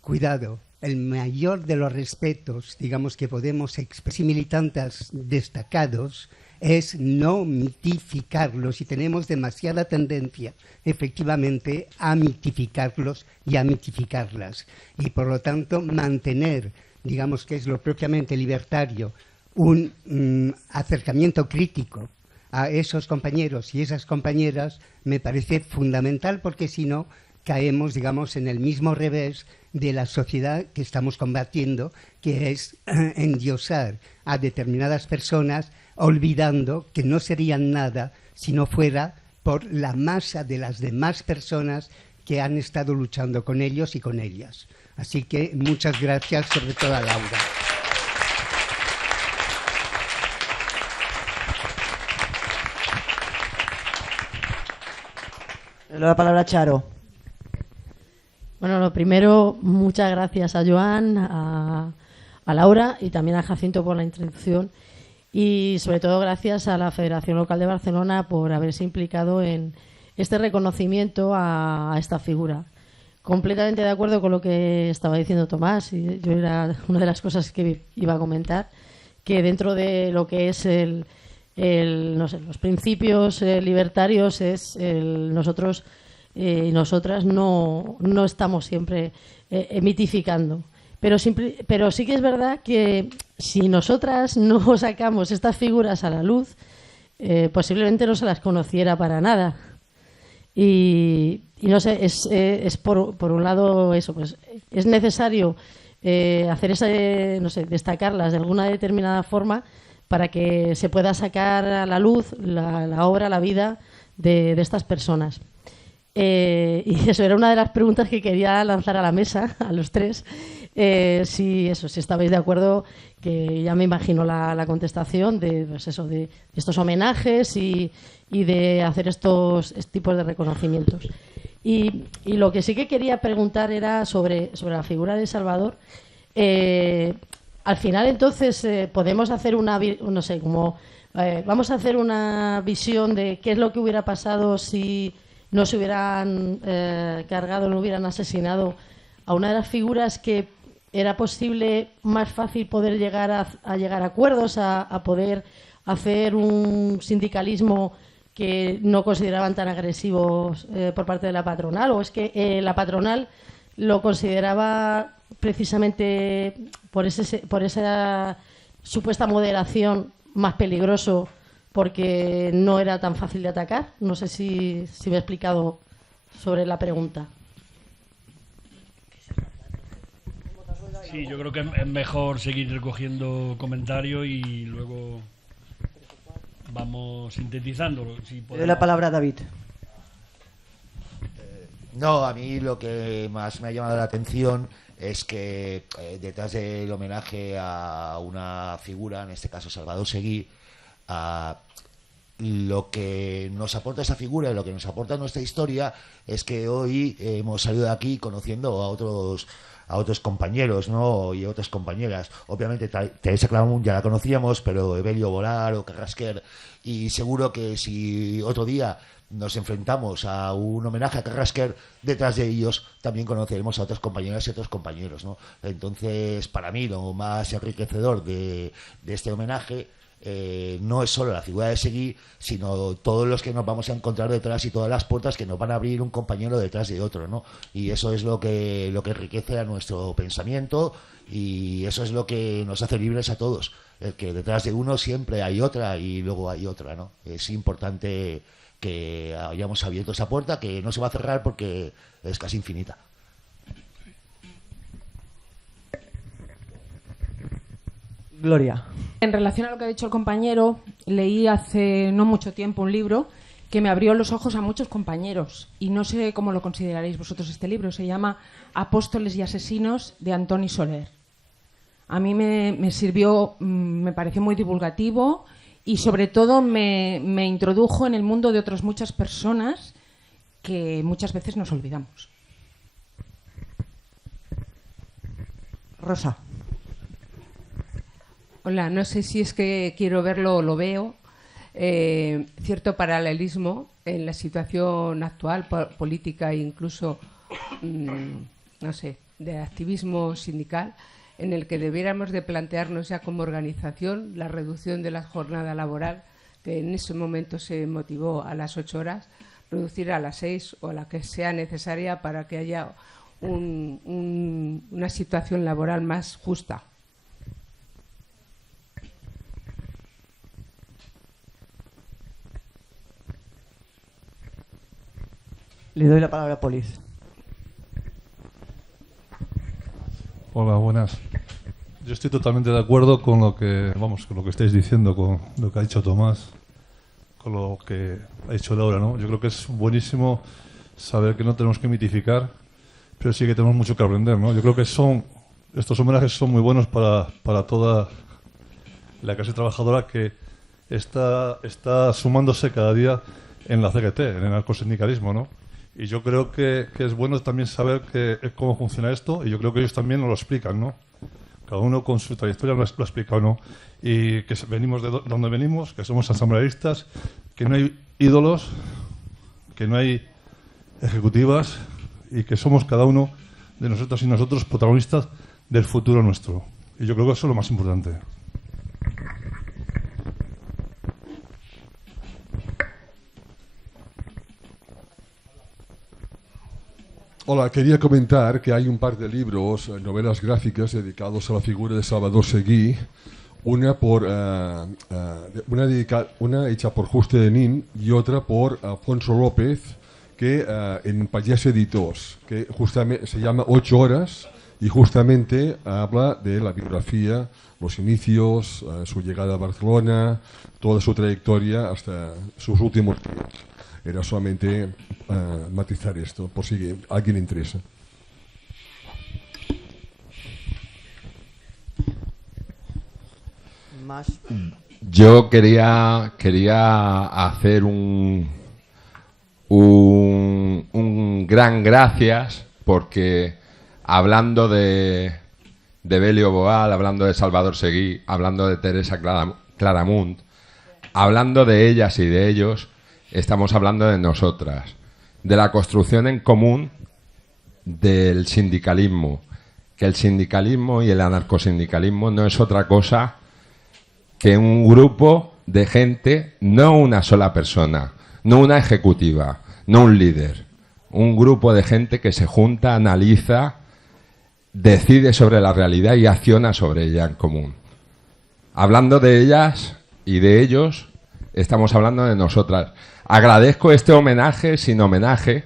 cuidado, el mayor de los respetos, digamos, que podemos expresar militantes destacados, es no mitificarlos, y tenemos demasiada tendencia, efectivamente, a mitificarlos y a mitificarlas. Y, por lo tanto, mantener, digamos, que es lo propiamente libertario, un acercamiento crítico a esos compañeros y esas compañeras me parece fundamental, porque si no caemos, digamos, en el mismo revés de la sociedad que estamos combatiendo, que es endiosar a determinadas personas, olvidando que no serían nada si no fuera por la masa de las demás personas que han estado luchando con ellos y con ellas. Así que muchas gracias, sobre todo a Laura. Le doy la palabra a Charo. Bueno, lo primero, muchas gracias a Joan, a Laura y también a Jacinto por la introducción, y sobre todo gracias a la Federación Local de Barcelona por haberse implicado en este reconocimiento a esta figura. Completamente de acuerdo con lo que estaba diciendo Tomás, y yo era una de las cosas que iba a comentar, que dentro de lo que es no sé, los principios libertarios es nosotros y nosotras no estamos siempre mitificando. Pero sí que es verdad que si nosotras no sacamos estas figuras a la luz, posiblemente no se las conociera para nada. Y no sé, es por un lado eso, pues es necesario hacer no sé, destacarlas de alguna determinada forma para que se pueda sacar a la luz la obra, la vida de estas personas. Y eso era una de las preguntas que quería lanzar a la mesa, a los tres. Si estabais de acuerdo, que ya me imagino la contestación de, pues eso, de estos homenajes y de hacer estos tipos de reconocimientos. Y lo que sí que quería preguntar era sobre la figura de Salvador. Al final, entonces, podemos hacer no sé, como vamos a hacer una visión de qué es lo que hubiera pasado si no se hubieran cargado, no hubieran asesinado a una de las figuras que era posible más fácil poder llegar a llegar a acuerdos, a poder hacer un sindicalismo que no consideraban tan agresivos por parte de la patronal, o es que la patronal lo consideraba precisamente por esa supuesta moderación más peligroso, porque no era tan fácil de atacar. No sé si me he explicado sobre la pregunta. Sí, yo creo que es mejor seguir recogiendo comentarios y luego vamos sintetizando. Si Le doy la palabra a David. No, a mí lo que más me ha llamado la atención es que detrás del homenaje a una figura, en este caso Salvador Seguí, lo que nos aporta esa figura y lo que nos aporta nuestra historia es que hoy hemos salido de aquí conociendo a otros compañeros, ¿no? Y a otras compañeras. Obviamente Teresa Claramunt ya la conocíamos, pero Evelio Volar o Carrasquer, y seguro que si otro día nos enfrentamos a un homenaje a Carrasquer, detrás de ellos también conoceremos a otras compañeras y otros compañeros, ¿no? Entonces, para mí, lo más enriquecedor de este homenaje no es solo la figura de Seguí, sino todos los que nos vamos a encontrar detrás y todas las puertas que nos van a abrir un compañero detrás de otro, ¿no? Y eso es lo que enriquece a nuestro pensamiento, y eso es lo que nos hace libres a todos, el que detrás de uno siempre hay otra y luego hay otra, ¿no? Es importante que hayamos abierto esa puerta, que no se va a cerrar porque es casi infinita. Gloria. En relación a lo que ha dicho el compañero, leí hace no mucho tiempo un libro que me abrió los ojos a muchos compañeros, y no sé cómo lo consideraréis vosotros este libro. Se llama Apóstoles y Asesinos, de Antoni Soler. A mí me sirvió, me pareció muy divulgativo, y sobre todo me introdujo en el mundo de otras muchas personas que muchas veces nos olvidamos. Rosa. Hola, no sé si es que quiero verlo o lo veo. Cierto paralelismo en la situación actual, política e incluso, no sé, de activismo sindical, en el que debiéramos de plantearnos ya como organización la reducción de la jornada laboral, que en ese momento se motivó a las 8 horas, reducir a las 6 o la que sea necesaria para que haya una situación laboral más justa. Le doy la palabra a Polis. Hola, buenas. Yo estoy totalmente de acuerdo con lo que, con lo que estáis diciendo, con lo que ha dicho Tomás, con lo que ha dicho Laura, ¿no? Yo creo que es buenísimo saber que no tenemos que mitificar, pero sí que tenemos mucho que aprender, ¿no? Yo creo que estos homenajes son muy buenos para toda la clase trabajadora que está sumándose cada día en la CGT, en el anarcosindicalismo, ¿no? Y yo creo que es bueno también saber cómo funciona esto, y yo creo que ellos también nos lo explican, ¿no? Cada uno con su trayectoria lo ha explicado, ¿no? Y que venimos de donde venimos, que somos asambleístas, que no hay ídolos, que no hay ejecutivas, y que somos cada uno de nosotros y nosotros protagonistas del futuro nuestro. Y yo creo que eso es lo más importante. Hola, quería comentar que hay un par de libros, novelas gráficas dedicados a la figura de Salvador Seguí, una hecha por Juste de Nin y otra por Alfonso López, que en Pallés Editors, que justamente se llama 8 horas y justamente habla de la biografía, los inicios, su llegada a Barcelona, toda su trayectoria hasta sus últimos días. Era solamente matizar esto, por si a alguien le interesa. Más. Yo quería hacer un gran gracias, porque hablando de Belio Boal, hablando de Salvador Seguí, hablando de Teresa Claramunt, hablando de ellas y de ellos, estamos hablando de nosotras, de la construcción en común del sindicalismo, que el sindicalismo y el anarcosindicalismo no es otra cosa que un grupo de gente, no una sola persona, no una ejecutiva, no un líder, un grupo de gente que se junta, analiza, decide sobre la realidad y acciona sobre ella en común. Hablando de ellas y de ellos, estamos hablando de nosotras. Agradezco este homenaje sin homenaje.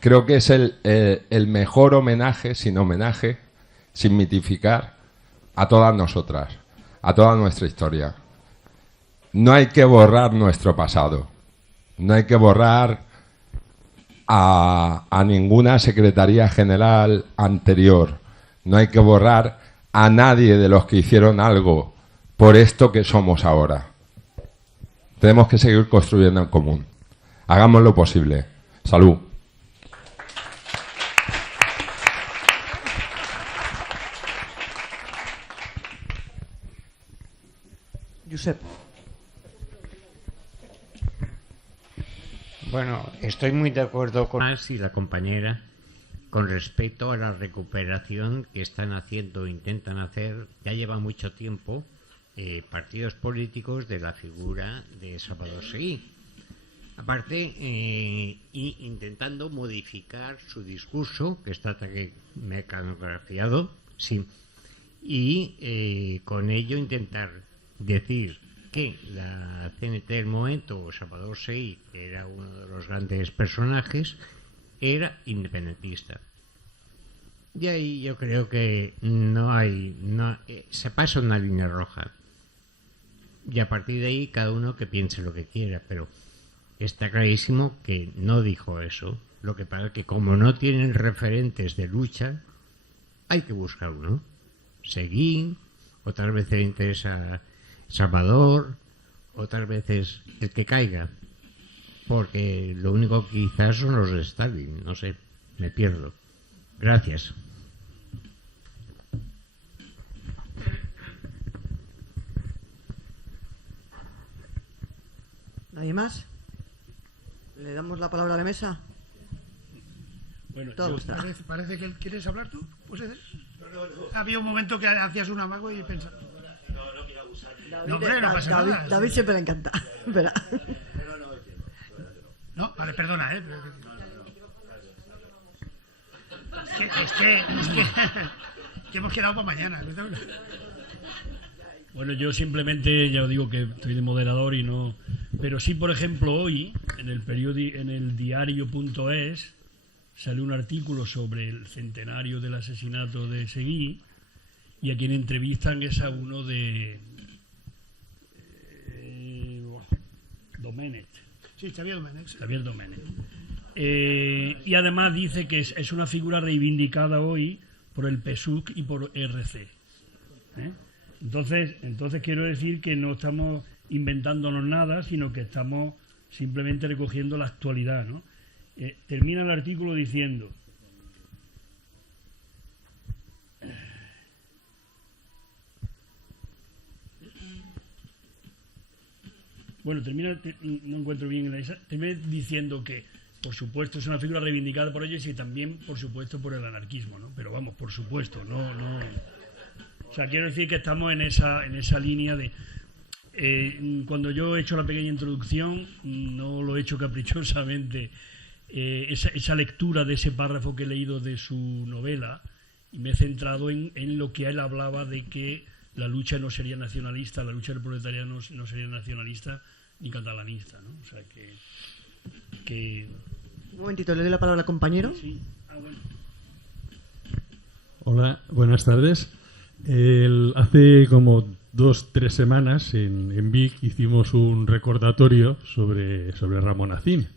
Creo que es el mejor homenaje sin homenaje, sin mitificar, a todas nosotras, a toda nuestra historia. No hay que borrar nuestro pasado. No hay que borrar a ninguna secretaría general anterior. No hay que borrar a nadie de los que hicieron algo por esto que somos ahora. Tenemos que seguir construyendo en común. Hagamos lo posible. Salud. Josep. Bueno, estoy muy de acuerdo con Tomás y la compañera con respecto a la recuperación que están haciendo o intentan hacer, ya lleva mucho tiempo, partidos políticos de la figura de Salvador Seguí. Aparte, y intentando modificar su discurso, que está mecanografiado, sí, y con ello intentar decir que la CNT del momento, Salvador Seguí, que era uno de los grandes personajes, era independentista. Y ahí yo creo que se pasa una línea roja. Y a partir de ahí cada uno que piense lo que quiera, pero está clarísimo que no dijo eso. Lo que pasa es que como no tienen referentes de lucha, hay que buscar uno. Seguí, otras veces interesa Salvador, otras veces el que caiga, porque lo único que quizás son los de Stalin, no sé, me pierdo. Gracias. ¿Nadie más? ¿Le damos la palabra a la mesa? Bueno, parece que quieres hablar tú. Pues había un momento que hacías un amago y pensaba. No quiero abusar. No, hombre, no pasa nada. David siempre le encanta. Espera. No, vale, perdona, Es que hemos quedado para mañana. Bueno, yo simplemente, ya os digo que estoy de moderador y no... Pero sí, por ejemplo, hoy, en el diario.es, sale un artículo sobre el centenario del asesinato de Seguí, y a quien entrevistan es a uno de... Domenech. Sí, Xavier Domenech. Xavier Domenech. Y además dice que es una figura reivindicada hoy por el PSUC y por RC. Entonces quiero decir que no estamos inventándonos nada, sino que estamos simplemente recogiendo la actualidad, ¿no? Termina el artículo diciendo: bueno, no encuentro bien termina diciendo que, por supuesto, es una figura reivindicada por ellos y también, por supuesto, por el anarquismo, ¿no? Pero vamos, por supuesto, no. O sea, quiero decir que estamos en esa línea de... cuando yo he hecho la pequeña introducción, no lo he hecho caprichosamente, esa lectura de ese párrafo que he leído de su novela, y me he centrado en lo que él hablaba de que la lucha no sería nacionalista, la lucha del proletariado no sería nacionalista ni catalanista, ¿no? O sea que... Un momentito, le doy la palabra al compañero. Sí. Bueno. Hola, buenas tardes. Hace como 2-3 semanas en Vic hicimos un recordatorio sobre Ramón Acín.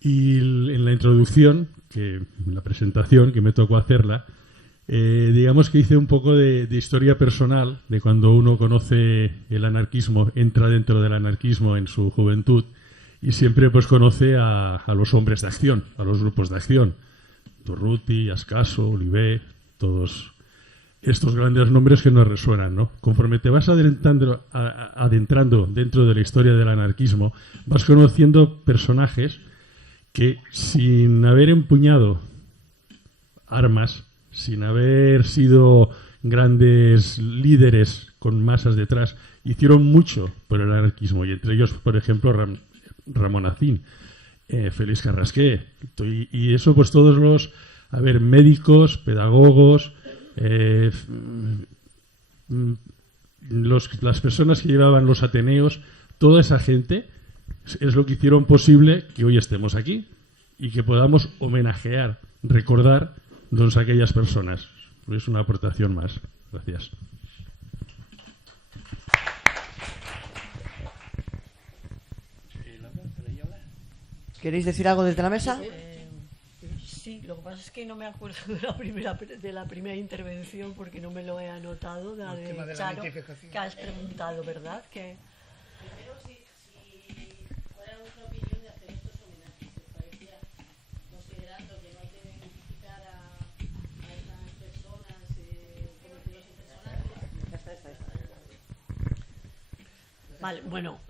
Y en la introducción, en la presentación que me tocó hacerla, digamos que hice un poco de historia personal de cuando uno conoce el anarquismo, entra dentro del anarquismo en su juventud y siempre pues conoce a los hombres de acción, a los grupos de acción. Durruti, Ascaso, Olivé, todos estos grandes nombres que nos resuenan, ¿no? Conforme te vas adentrando dentro de la historia del anarquismo, vas conociendo personajes que, sin haber empuñado armas, sin haber sido grandes líderes con masas detrás, hicieron mucho por el anarquismo, y entre ellos, por ejemplo, Ramón Acín, Félix Carrasqué, y eso pues todos los médicos, pedagogos, las personas que llevaban los ateneos, toda esa gente es lo que hicieron posible que hoy estemos aquí y que podamos homenajear, recordar a aquellas personas. Es una aportación más. Gracias. ¿Queréis decir algo desde la mesa? Sí, lo que pasa es que no me acuerdo de la primera intervención porque no me lo he anotado, de Charo, que has preguntado, ¿verdad? Que... Primero, si fuera vuestra opinión de hacer estos homenajes, ¿os parecía, considerando que no hay que identificar a estas personas, convertirlos en personajes? Vale, bueno,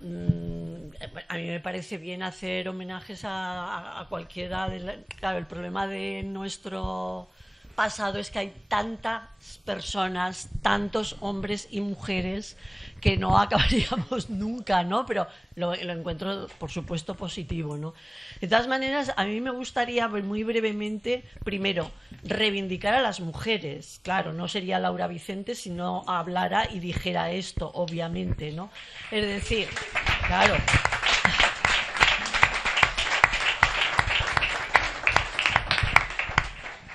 a mí me parece bien hacer homenajes a cualquiera. Claro, el problema de nuestro pasado es que hay tantas personas, tantos hombres y mujeres que no acabaríamos nunca, ¿no? Pero lo encuentro, por supuesto, positivo, ¿no? De todas maneras, a mí me gustaría muy brevemente, primero, reivindicar a las mujeres. Claro, no sería Laura Vicente si no hablara y dijera esto, obviamente, ¿no? Es decir, claro...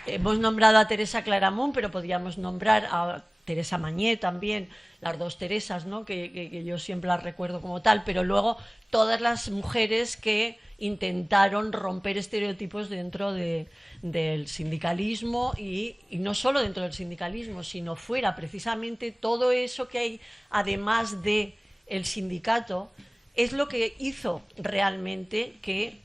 Hemos nombrado a Teresa Claramunt, pero podríamos nombrar a Teresa Mañé también, las dos Teresas, ¿no? que yo siempre las recuerdo como tal, pero luego todas las mujeres que intentaron romper estereotipos dentro del sindicalismo y no solo dentro del sindicalismo, sino fuera, precisamente todo eso que hay además del sindicato. Es lo que hizo realmente que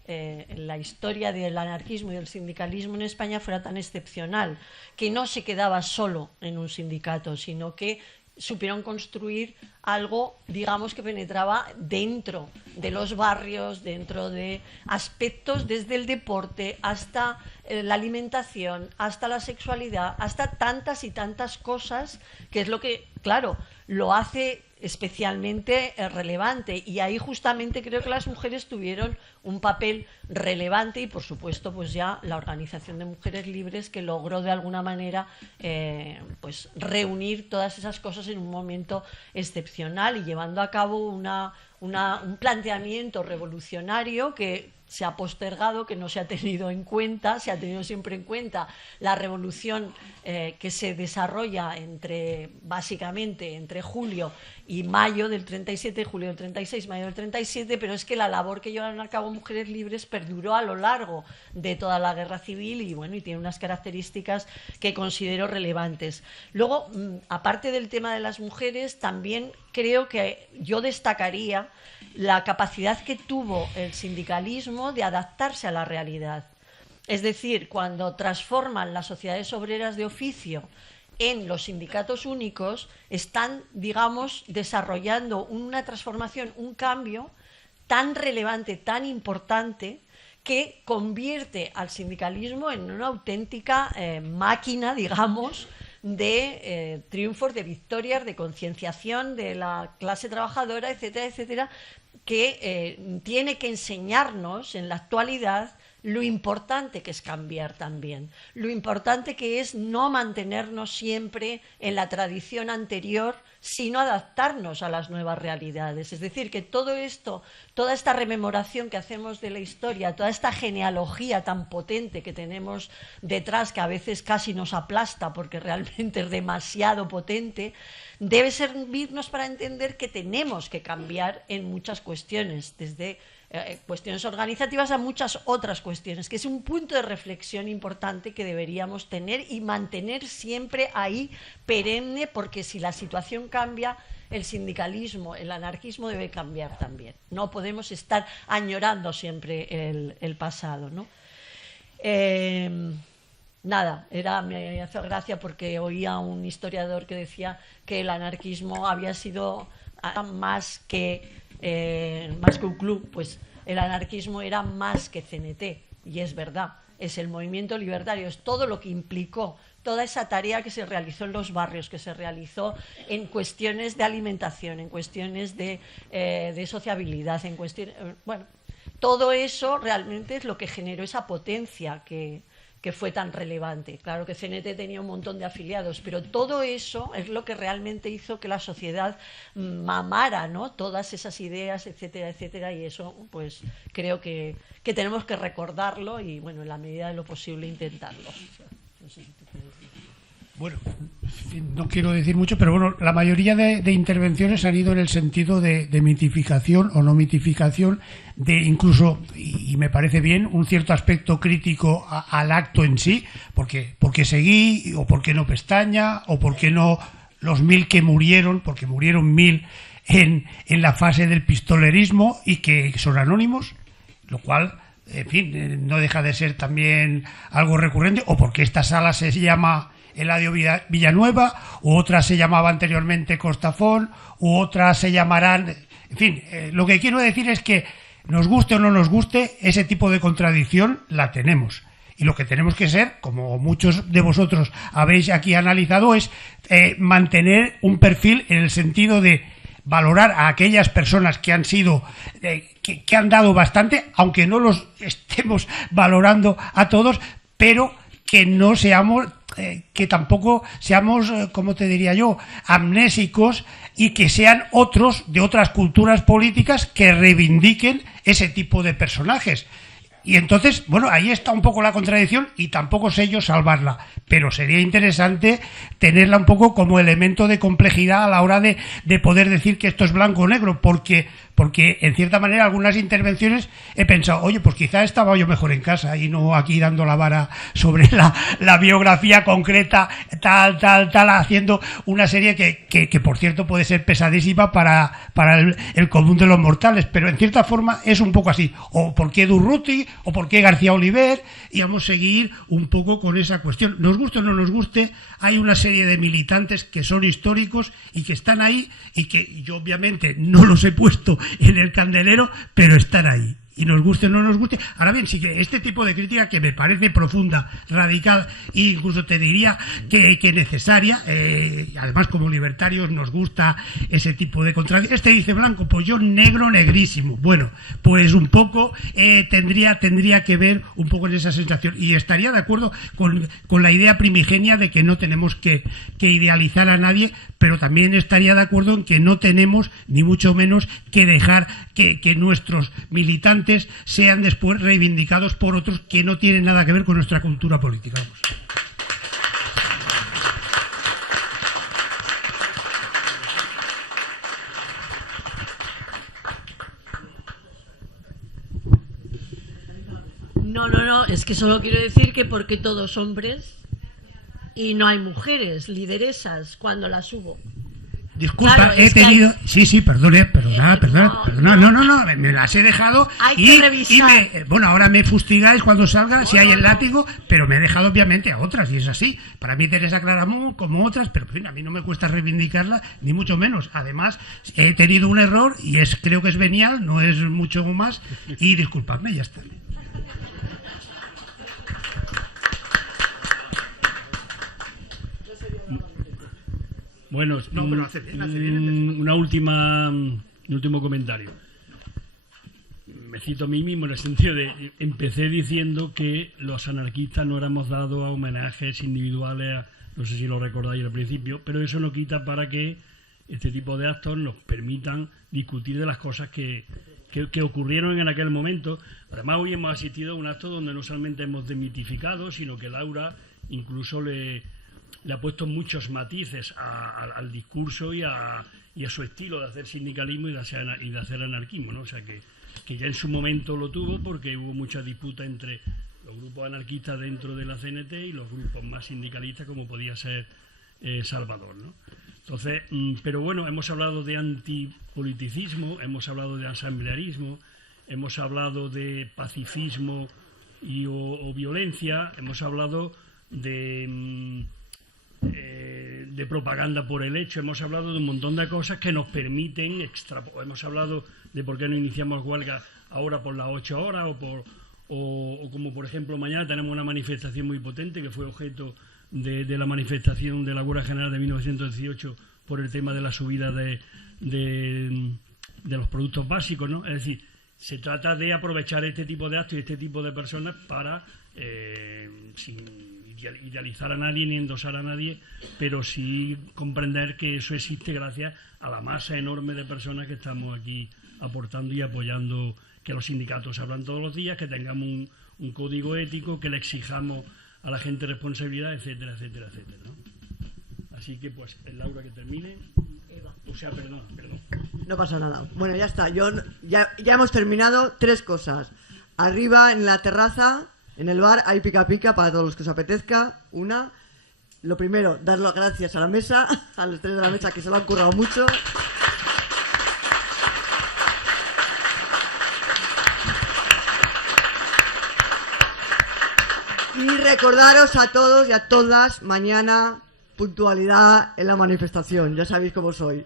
la historia del anarquismo y del sindicalismo en España fuera tan excepcional, que no se quedaba solo en un sindicato, sino que supieron construir algo, digamos, que penetraba dentro de los barrios, dentro de aspectos desde el deporte hasta la alimentación, hasta la sexualidad, hasta tantas y tantas cosas, que es lo que, claro, lo hace especialmente relevante. Y ahí justamente creo que las mujeres tuvieron un papel relevante y, por supuesto, pues ya la Organización de Mujeres Libres, que logró de alguna manera pues reunir todas esas cosas en un momento excepcional y llevando a cabo un planteamiento revolucionario que se ha postergado, que no se ha tenido en cuenta. Se ha tenido siempre en cuenta la revolución que se desarrolla básicamente entre julio y mayo del 37, julio del 36, mayo del 37, pero es que la labor que llevaron a cabo Mujeres Libres perduró a lo largo de toda la guerra civil y bueno, y tiene unas características que considero relevantes. Luego, aparte del tema de las mujeres, también creo que yo destacaría la capacidad que tuvo el sindicalismo de adaptarse a la realidad. Es decir, cuando transforman las sociedades obreras de oficio en los sindicatos únicos, están, digamos, desarrollando una transformación, un cambio tan relevante, tan importante, que convierte al sindicalismo en una auténtica máquina, digamos, de triunfos, de victorias, de concienciación de la clase trabajadora, etcétera, etcétera, que tiene que enseñarnos en la actualidad lo importante que es cambiar también, lo importante que es no mantenernos siempre en la tradición anterior, sino adaptarnos a las nuevas realidades. Es decir, que todo esto, toda esta rememoración que hacemos de la historia, toda esta genealogía tan potente que tenemos detrás, que a veces casi nos aplasta porque realmente es demasiado potente, debe servirnos para entender que tenemos que cambiar en muchas cuestiones, desde cuestiones organizativas a muchas otras cuestiones, que es un punto de reflexión importante que deberíamos tener y mantener siempre ahí perenne, porque si la situación cambia, el sindicalismo, el anarquismo debe cambiar también. No podemos estar añorando siempre el pasado, ¿no? Nada, me hace gracia porque oía a un historiador que decía que el anarquismo había sido más que un club. Pues el anarquismo era más que CNT, y es verdad, es el movimiento libertario, es todo lo que implicó, toda esa tarea que se realizó en los barrios, que se realizó en cuestiones de alimentación, en cuestiones de sociabilidad, en cuestiones, bueno, todo eso realmente es lo que generó esa potencia que fue tan relevante. Claro que CNT tenía un montón de afiliados, pero todo eso es lo que realmente hizo que la sociedad mamara, ¿no?, todas esas ideas, etcétera, etcétera, y eso pues creo que tenemos que recordarlo y, bueno, en la medida de lo posible intentarlo. No sé si te quieres decir. Bueno, no quiero decir mucho, pero bueno, la mayoría de intervenciones han ido en el sentido de mitificación o no mitificación, de incluso, y me parece bien, un cierto aspecto crítico al acto en sí, porque seguí, o por qué no pestaña, o por qué no los 1000 que murieron, porque murieron 1000 en la fase del pistolerismo y que son anónimos, lo cual, en fin, no deja de ser también algo recurrente, o porque esta sala se llama Eladio Villanueva, u otra se llamaba anteriormente Costafón, u otras se llamarán... En fin, lo que quiero decir es que nos guste o no nos guste, ese tipo de contradicción la tenemos. Y lo que tenemos que ser, como muchos de vosotros habéis aquí analizado, es mantener un perfil en el sentido de valorar a aquellas personas que han sido, que han dado bastante, aunque no los estemos valorando a todos, pero que no seamos... que tampoco seamos, como te diría yo, amnésicos, y que sean otros de otras culturas políticas que reivindiquen ese tipo de personajes. Y entonces, bueno, ahí está un poco la contradicción y tampoco sé yo salvarla, pero sería interesante tenerla un poco como elemento de complejidad a la hora de poder decir que esto es blanco o negro, porque porque en cierta manera algunas intervenciones he pensado, oye, pues quizá estaba yo mejor en casa y no aquí dando la vara sobre la biografía concreta, tal, haciendo una serie que por cierto puede ser pesadísima para el común de los mortales, pero en cierta forma es un poco así, o por qué Durruti, o por qué García Oliver, y vamos a seguir un poco con esa cuestión. Nos guste o no nos guste, hay una serie de militantes que son históricos y que están ahí, y que yo obviamente no los he puesto en el candelero, pero están ahí. Y nos guste o no nos guste. Ahora bien, sí que este tipo de crítica que me parece profunda, radical e incluso te diría que necesaria, además como libertarios nos gusta ese tipo de contradicción. Este dice blanco, pues yo negro, negrísimo. Bueno, pues un poco tendría que ver un poco en esa sensación. Y estaría de acuerdo con la idea primigenia de que no tenemos que idealizar a nadie, pero también estaría de acuerdo en que no tenemos, ni mucho menos, que dejar que nuestros militantes sean después reivindicados por otros que no tienen nada que ver con nuestra cultura política. Vamos. No, es que solo quiero decir que porque todos hombres y no hay mujeres lideresas cuando las hubo. Disculpa, claro, he tenido... Sí, perdona, no, me las he dejado hay que revisar. Bueno, ahora me fustigáis cuando salga, si hay el látigo, pero me he dejado obviamente a otras, y es así. Para mí Teresa Claramunt, como otras, pero en fin, a mí no me cuesta reivindicarla, ni mucho menos. Además, he tenido un error, y creo que es venial, no es mucho más, y disculpadme, ya está. Bueno, un último comentario. Me cito a mí mismo en el sentido de, empecé diciendo que los anarquistas no éramos dados a homenajes individuales, no sé si lo recordáis al principio, pero eso no quita para que este tipo de actos nos permitan discutir de las cosas que ocurrieron en aquel momento. Además, hoy hemos asistido a un acto donde no solamente hemos demitificado, sino que Laura incluso le ha puesto muchos matices al discurso y a su estilo de hacer sindicalismo y de hacer anarquismo, ¿no? O sea que ya en su momento lo tuvo, porque hubo mucha disputa entre los grupos anarquistas dentro de la CNT y los grupos más sindicalistas, como podía ser Salvador, ¿no? Entonces, pero bueno, hemos hablado de antipoliticismo, hemos hablado de asamblearismo, hemos hablado de pacifismo o violencia, hemos hablado de propaganda por el hecho, hemos hablado de un montón de cosas que nos permiten hemos hablado de por qué no iniciamos huelga ahora por las 8 horas, o como por ejemplo mañana tenemos una manifestación muy potente que fue objeto de la manifestación de la huelga general de 1918 por el tema de la subida de los productos básicos, ¿no? Es decir, se trata de aprovechar este tipo de actos y este tipo de personas para sin idealizar a nadie ni endosar a nadie, pero sí comprender que eso existe gracias a la masa enorme de personas que estamos aquí aportando y apoyando que los sindicatos hablan todos los días, que tengamos un código ético, que le exijamos a la gente responsabilidad, etcétera, etcétera, etcétera, ¿no? Así que pues Laura, que termine. O sea, perdón. No pasa nada. Bueno, ya está. Ya hemos terminado. 3 cosas. Arriba en la terraza, en el bar, hay pica pica para todos los que os apetezca. Lo primero, dar las gracias a la mesa, a los 3 de la mesa que se lo han currado mucho. Y recordaros a todos y a todas, mañana, puntualidad en la manifestación. Ya sabéis cómo soy.